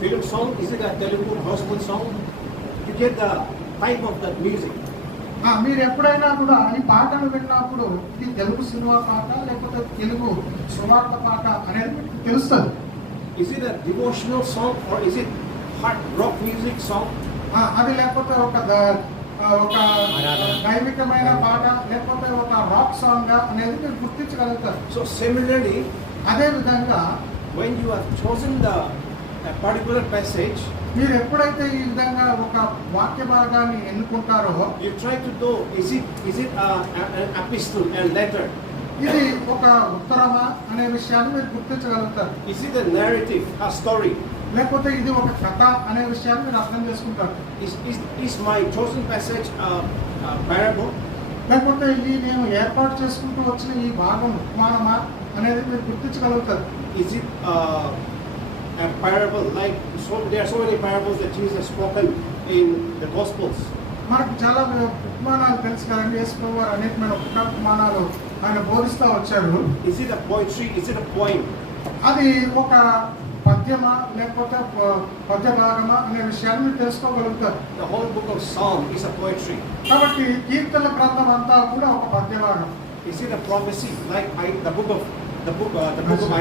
film song? Is it a Telugu gospel song? You get the type of that music. మీరు ఎప్పుడైనా కూడా ఈ పాటను విన్నప్పుడు ఇది తెలుగు సినిమా పాట లేకపోతే తెలుగు సువార్త పాట అనేది మీకు తెలుస్తుంది. Is it a devotional song or is it hard rock music song? అది లేకపోతే ఒక దైవికమైన పాట లేకపోతే ఒక రాక్ సాంగ్ అనేది మీరు గుర్తించగలుగుతారు. So similarly, అదే విధంగా when you have chosen a particular passage, మీరు ఎప్పుడైతే ఈ విధంగా ఒక వాక్య భాగాన్ని ఎన్నుకుంటారో you try to know, is it an epistle, a letter? ఇది ఒక ఉత్తరమా అనే విషయాన్ని మీరు గుర్తించగలుగుతారు. Is it a narrative, a story? లేకపోతే ఇది ఒక కథ అనే విషయాన్ని మీరు అర్థం చేసుకుంటారు. Is my chosen passage a parable? లేకపోతే ఇది నేను ఏర్పాటు చేసుకుంటూ వచ్చిన ఈ భాగం ఉపమానమా అనేది మీరు గుర్తించగలుగుతారు. Is it a parable? Like there are so many parables that Jesus has spoken in the Gospels. మనకు చాలా ఉపమానాలు తెలుసు కదండి. యేసు వారు అనేకమైన ఉపమానాలు ఆయన బోధిస్తూ వచ్చారు. Is it a poetry? Is it a poem? అది ఒక పద్యమా లేకపోతే పద్య భాగమా అనే విషయాన్ని మీరు తెలుసుకోగలుగుతారు. The whole book of Psalm is a poetry. కాబట్టి కీర్తన గ్రంథం అంతా కూడా ఒక పద్య భాగం. Is it a prophecy? Like the book of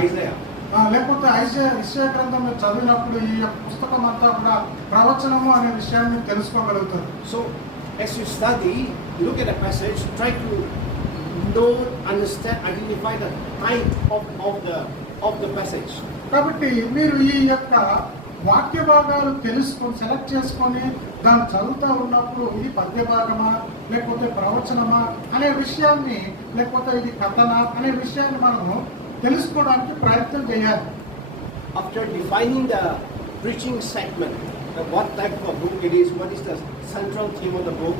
Isaiah. లేకపోతే ఇశ్యా గ్రంథం మీరు చదివినప్పుడు ఈ పుస్తకం అంతా కూడా ప్రవచనము అనే విషయాన్ని మీరు తెలుసుకోగలుగుతారు. So as you study, you look at a passage, try to know, understand, identify the type of the passage. కాబట్టి మీరు ఈ యొక్క వాక్య భాగాలు తెలుసుకొని సెలెక్ట్ చేసుకొని దాన్ని చదువుతూ ఉన్నప్పుడు ఇది పద్య భాగమా లేకపోతే ప్రవచనమా అనే విషయాన్ని లేకపోతే ఇది కథనా అనే విషయాన్ని మనము తెలుసుకోవడానికి ప్రయత్నం చేయాలి. After defining the preaching segment, what type of book it is, what is the central theme of the book,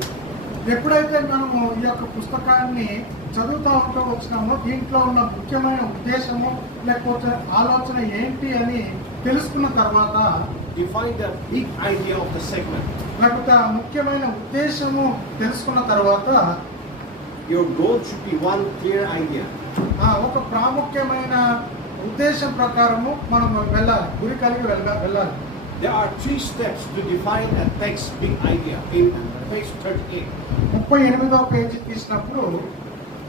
ఎప్పుడైతే మనము ఈ యొక్క పుస్తకాన్ని చదువుతూ ఉంటూ వచ్చినామో దీంట్లో ఉన్న ముఖ్యమైన ఉద్దేశము లేకపోతే ఆలోచన ఏంటి అని తెలుసుకున్న తర్వాత define the big idea of the segment. లేకపోతే ఆ ముఖ్యమైన ఉద్దేశము తెలుసుకున్న తర్వాత Your goal should be one clear idea. ఒక ప్రాముఖ్యమైన ఉద్దేశం ప్రకారము మనం వెళ్ళాలి, గురి కలిగి వెళ్ళాలి. There are 3 steps to define a text big idea in page 38. 38వ page తీసినప్పుడు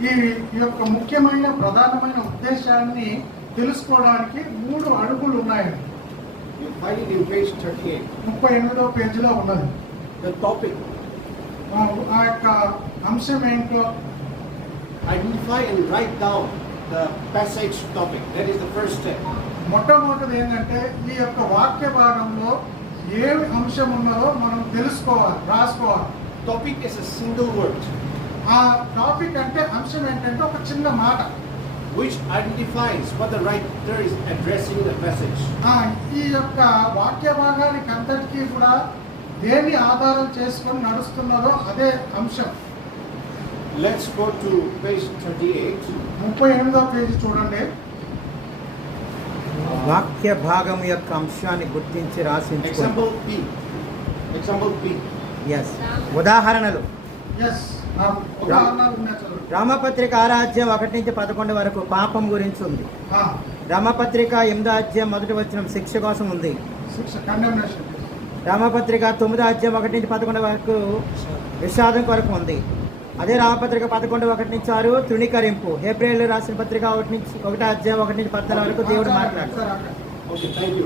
ఈ యొక్క ముఖ్యమైన ప్రధానమైన ఉద్దేశాన్ని తెలుసుకోవడానికి 3 అడుగులు ఉన్నాయి. You find it in page 38. 38వ పేజీలో ఉన్నది. The topic. ఆ యొక్క అంశం ఏంటో Identify and write down the passage topic. That is the first step. మొట్టమొదటిది ఏంటంటే ఈ యొక్క వాక్య భాగంలో ఏ అంశం ఉన్నదో మనం తెలుసుకోవాలి, రాసుకోవాలి. Topic is a single word. ఆ టాపిక్ అంటే అంశం ఏంటంటే ఒక చిన్న మాట which identifies what the writer is addressing the passage. ఈ యొక్క వాక్య భాగానికి అంతటికీ కూడా దేని ఆధారం చేసుకొని నడుస్తున్నదో అదే అంశం. Let's go to page 38. 38వ page చూడండి. వాక్య భాగం యొక్క అంశాన్ని గుర్తించి రాసించుకోండి. Example B. ఎస్, ఉదాహరణలు. ఎస్, ఉదాహరణలు ఉన్నాయి చదువు. రామపత్రిక 6వ అధ్యాయం 1 నుంచి 11 వరకు పాపం గురించి ఉంది. రామపత్రిక 8వ అధ్యాయం 1వ వచనం శిక్ష కోసం ఉంది. శిక్ష, కండెమ్నేషన్. రామపత్రిక 9వ అధ్యాయం 1 నుంచి 11 వరకు విషాదం కొరకు ఉంది. అదే రామపత్రిక 11:1 నుంచి 6 తృణీకరింపు. హెబ్రేయులు రాసిన పత్రిక 1వ అధ్యాయం 1 నుంచి 14 వరకు దేవుడు మాట్లాడారు. Okay, thank you.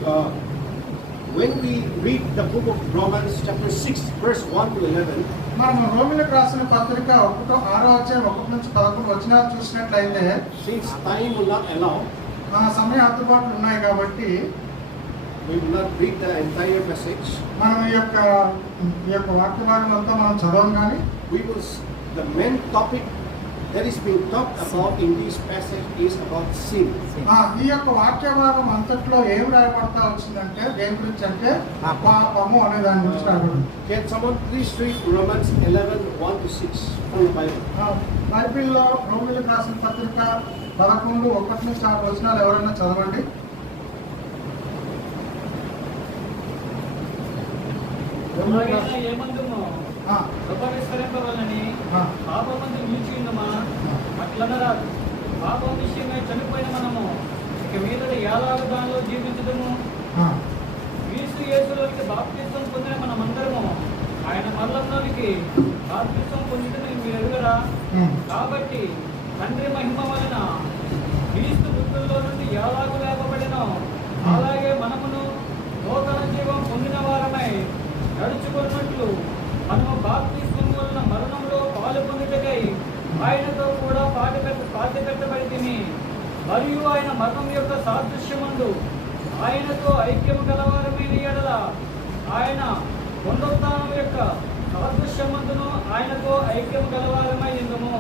When we read the book of Romans chapter 6 verse 1 to 11, మనం రోమిలకు రాసిన పత్రిక 6వ అధ్యాయం 1 నుంచి 11 వచనాలు చూసినట్లయితే since time will not allow, సమయ అందుబాటులో ఉన్నాయి కాబట్టి we will not read the entire passage. మనం ఈ యొక్క వాక్య భాగం అంతా మనం చదవం కానీ The main topic that is being talked about in this passage is about sin. ఈ యొక్క వాక్య భాగం అంతట్లో ఏం రాయబడతా వచ్చిందంటే దేని గురించి అంటే పాపము అనే దాని గురించి రాయబడింది. Can someone please read Romans 11:1-6 from the Bible? బైబిల్లో రోమీయులకు రాసిన పత్రిక 11:1-6 వచనాలు ఎవరైనా చదవండి. ఏమందుమో విస్తరింపవలని పాపమందు నిలిచి ఉన్నమా అట్లనరాదు. పాపం విషయమై చనిపోయిన మనము ఇక మీద ఏలాగు దానిలో జీవించడము. క్రీస్తు యేసులోనికి బాప్తిస్వం పొందిన మనమందరము ఆయన మరణంలోనికి బాప్తిస్వం పొందిన మీరు ఎరుగరా? కాబట్టి తండ్రి మహిమ వలన క్రీస్తు మృతుల్లో నుండి ఏలాగు లేపబడిన అలాగే మనమును నూతన జీవం పొందిన వారమై నడుచుకున్నట్లు మనము బాప్తిస్వం వలన మరణంలో పాలు పొందుటకై ఆయనతో కూడా పాతి పెట్టబడితిమి. మరియు ఆయన మరణం యొక్క సాదృశ్యమందు ఆయనతో ఐక్యము గలవారమైన ఎడల ఆయన పునరుత్థానం యొక్క సాదృశ్యమందును ఆయనతో ఐక్యము గలవారమై ఉందుము.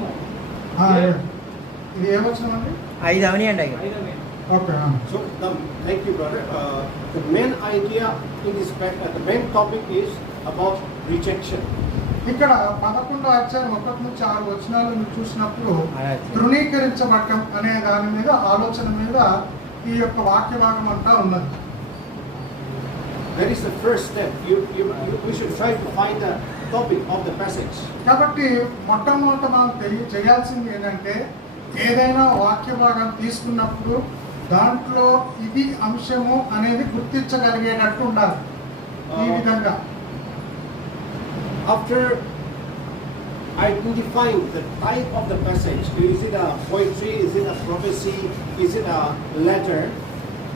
ఇది ఏమొచ్చిందండి? 5 అవనియండి. 5వ. Okay. So, thank you, brother. The main idea in this the main topic is about rejection. ఇక్కడ 11వ అధ్యాయం 1-6 వచనాలు మీరు చూసినప్పుడు తృణీకరించబడటం అనే దాని మీద ఆలోచన మీద ఈ యొక్క వాక్య భాగం అంతా ఉన్నది. That is the first step. We should try to find the topic of the passage. కాబట్టి మొట్టమొదట మనం చేయాల్సింది ఏంటంటే ఏదైనా వాక్య భాగం తీసుకున్నప్పుడు దాంట్లో ఇది అంశము అనేది గుర్తించగలిగేటట్టు ఉండాలి. ఈ విధంగా After identifying the type of the passage, is it a poetry, is it a prophecy, is it a letter?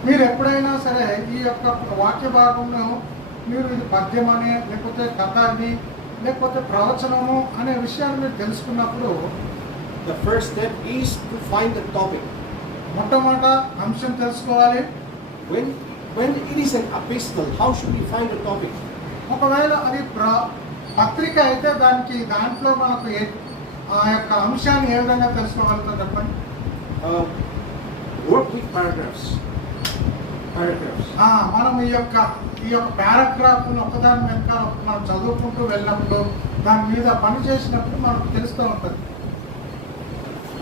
మీరు ఎప్పుడైనా సరే ఈ యొక్క వాక్య భాగంలో మీరు ఇది పద్యం అనే లేకపోతే కథ అని లేకపోతే ప్రవచనము అనే విషయాన్ని మీరు తెలుసుకున్నప్పుడు the first step is to find the topic. మొట్టమొదట అంశం తెలుసుకోవాలి. When it is an epistle, how should we find the topic? ఒకవేళ అది పత్రిక అయితే దాంట్లో మనకు ఆ యొక్క అంశాన్ని ఏ విధంగా తెలుసుకోగలుగుతాం చెప్పండి. Work with paragraphs. మనం ఈ యొక్క పారాగ్రాఫ్ ఒకదాని వెనక మనం చదువుకుంటూ వెళ్ళినప్పుడు దాని మీద పని చేసినప్పుడు మనకు తెలుస్తూ ఉంటుంది.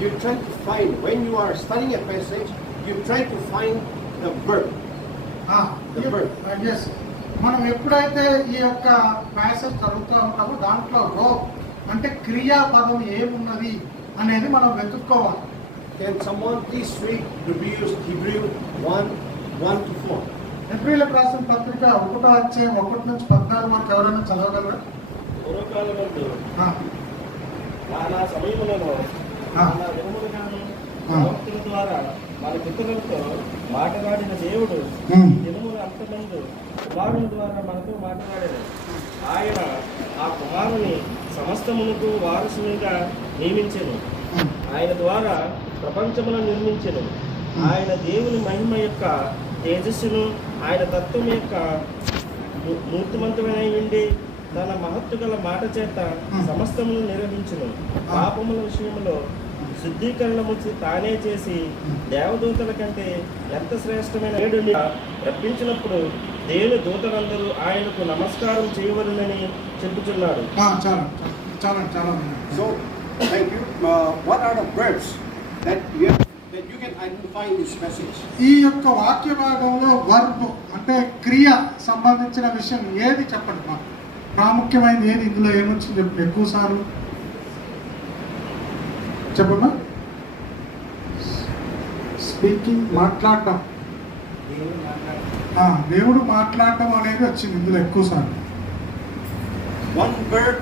You try to find, when you are studying a passage, you try to find the verb. The verb. Yes. మనం ఎప్పుడైతే ఈ యొక్క ప్యాసేజ్ చదువుతూ ఉంటామో దాంట్లో అంటే క్రియాపదం ఏమున్నది అనేది మనం వెతుక్కోవాలి. Can someone please read Hebrews 1:1-4? హెబ్రీయులకు రాసిన పత్రిక 1వ అధ్యాయం 1-14 వరకు ఎవరైనా చదవగలరా? పూర్వకాలమందు నానా సమయములలో నానా దినములుగాను భక్తుల ద్వారా మన పితరులతో మాట్లాడిన దేవుడు దినముల అంతమందు కుమారుని ద్వారా మనతో మాట్లాడాడు. ఆయన ఆ కుమారుని సమస్తమునకు వారసునిగా నియమించెను. ఆయన ద్వారా ప్రపంచమును నిర్మించెను. ఆయన దేవుని మహిమ యొక్క తేజస్సును ఆయన తత్వం యొక్క మూర్తిమంతమైన ఉండి తన మహత్తు గల మాట చేత సమస్తమును నిర్వహించును. పాపముల విషయంలో శుద్ధీకరణము తానే చేసి దేవదూతల కంటే ఎంత శ్రేష్టమైన ఏడుని రప్పించినప్పుడు దేవుని దూతలందరూ ఆయనకు నమస్కారం చేయవలెనని చెప్పుచున్నాడు. So, thank you. What are the verbs that you can identify in this passage? ఈ యొక్క వాక్య భాగంలో వర్బ్ అంటే క్రియ సంబంధించిన విషయం ఏది చెప్పండి. మా ప్రాముఖ్యమైనది ఏది ఇందులో ఏమొచ్చింది చెప్పండి. ఎక్కువ సార్లు చెప్పమ్మా. స్పీకింగ్ మాట్లాడటం, దేవుడు మాట్లాడటం అనేది వచ్చింది ఇందులో ఎక్కువ సార్లు. One verb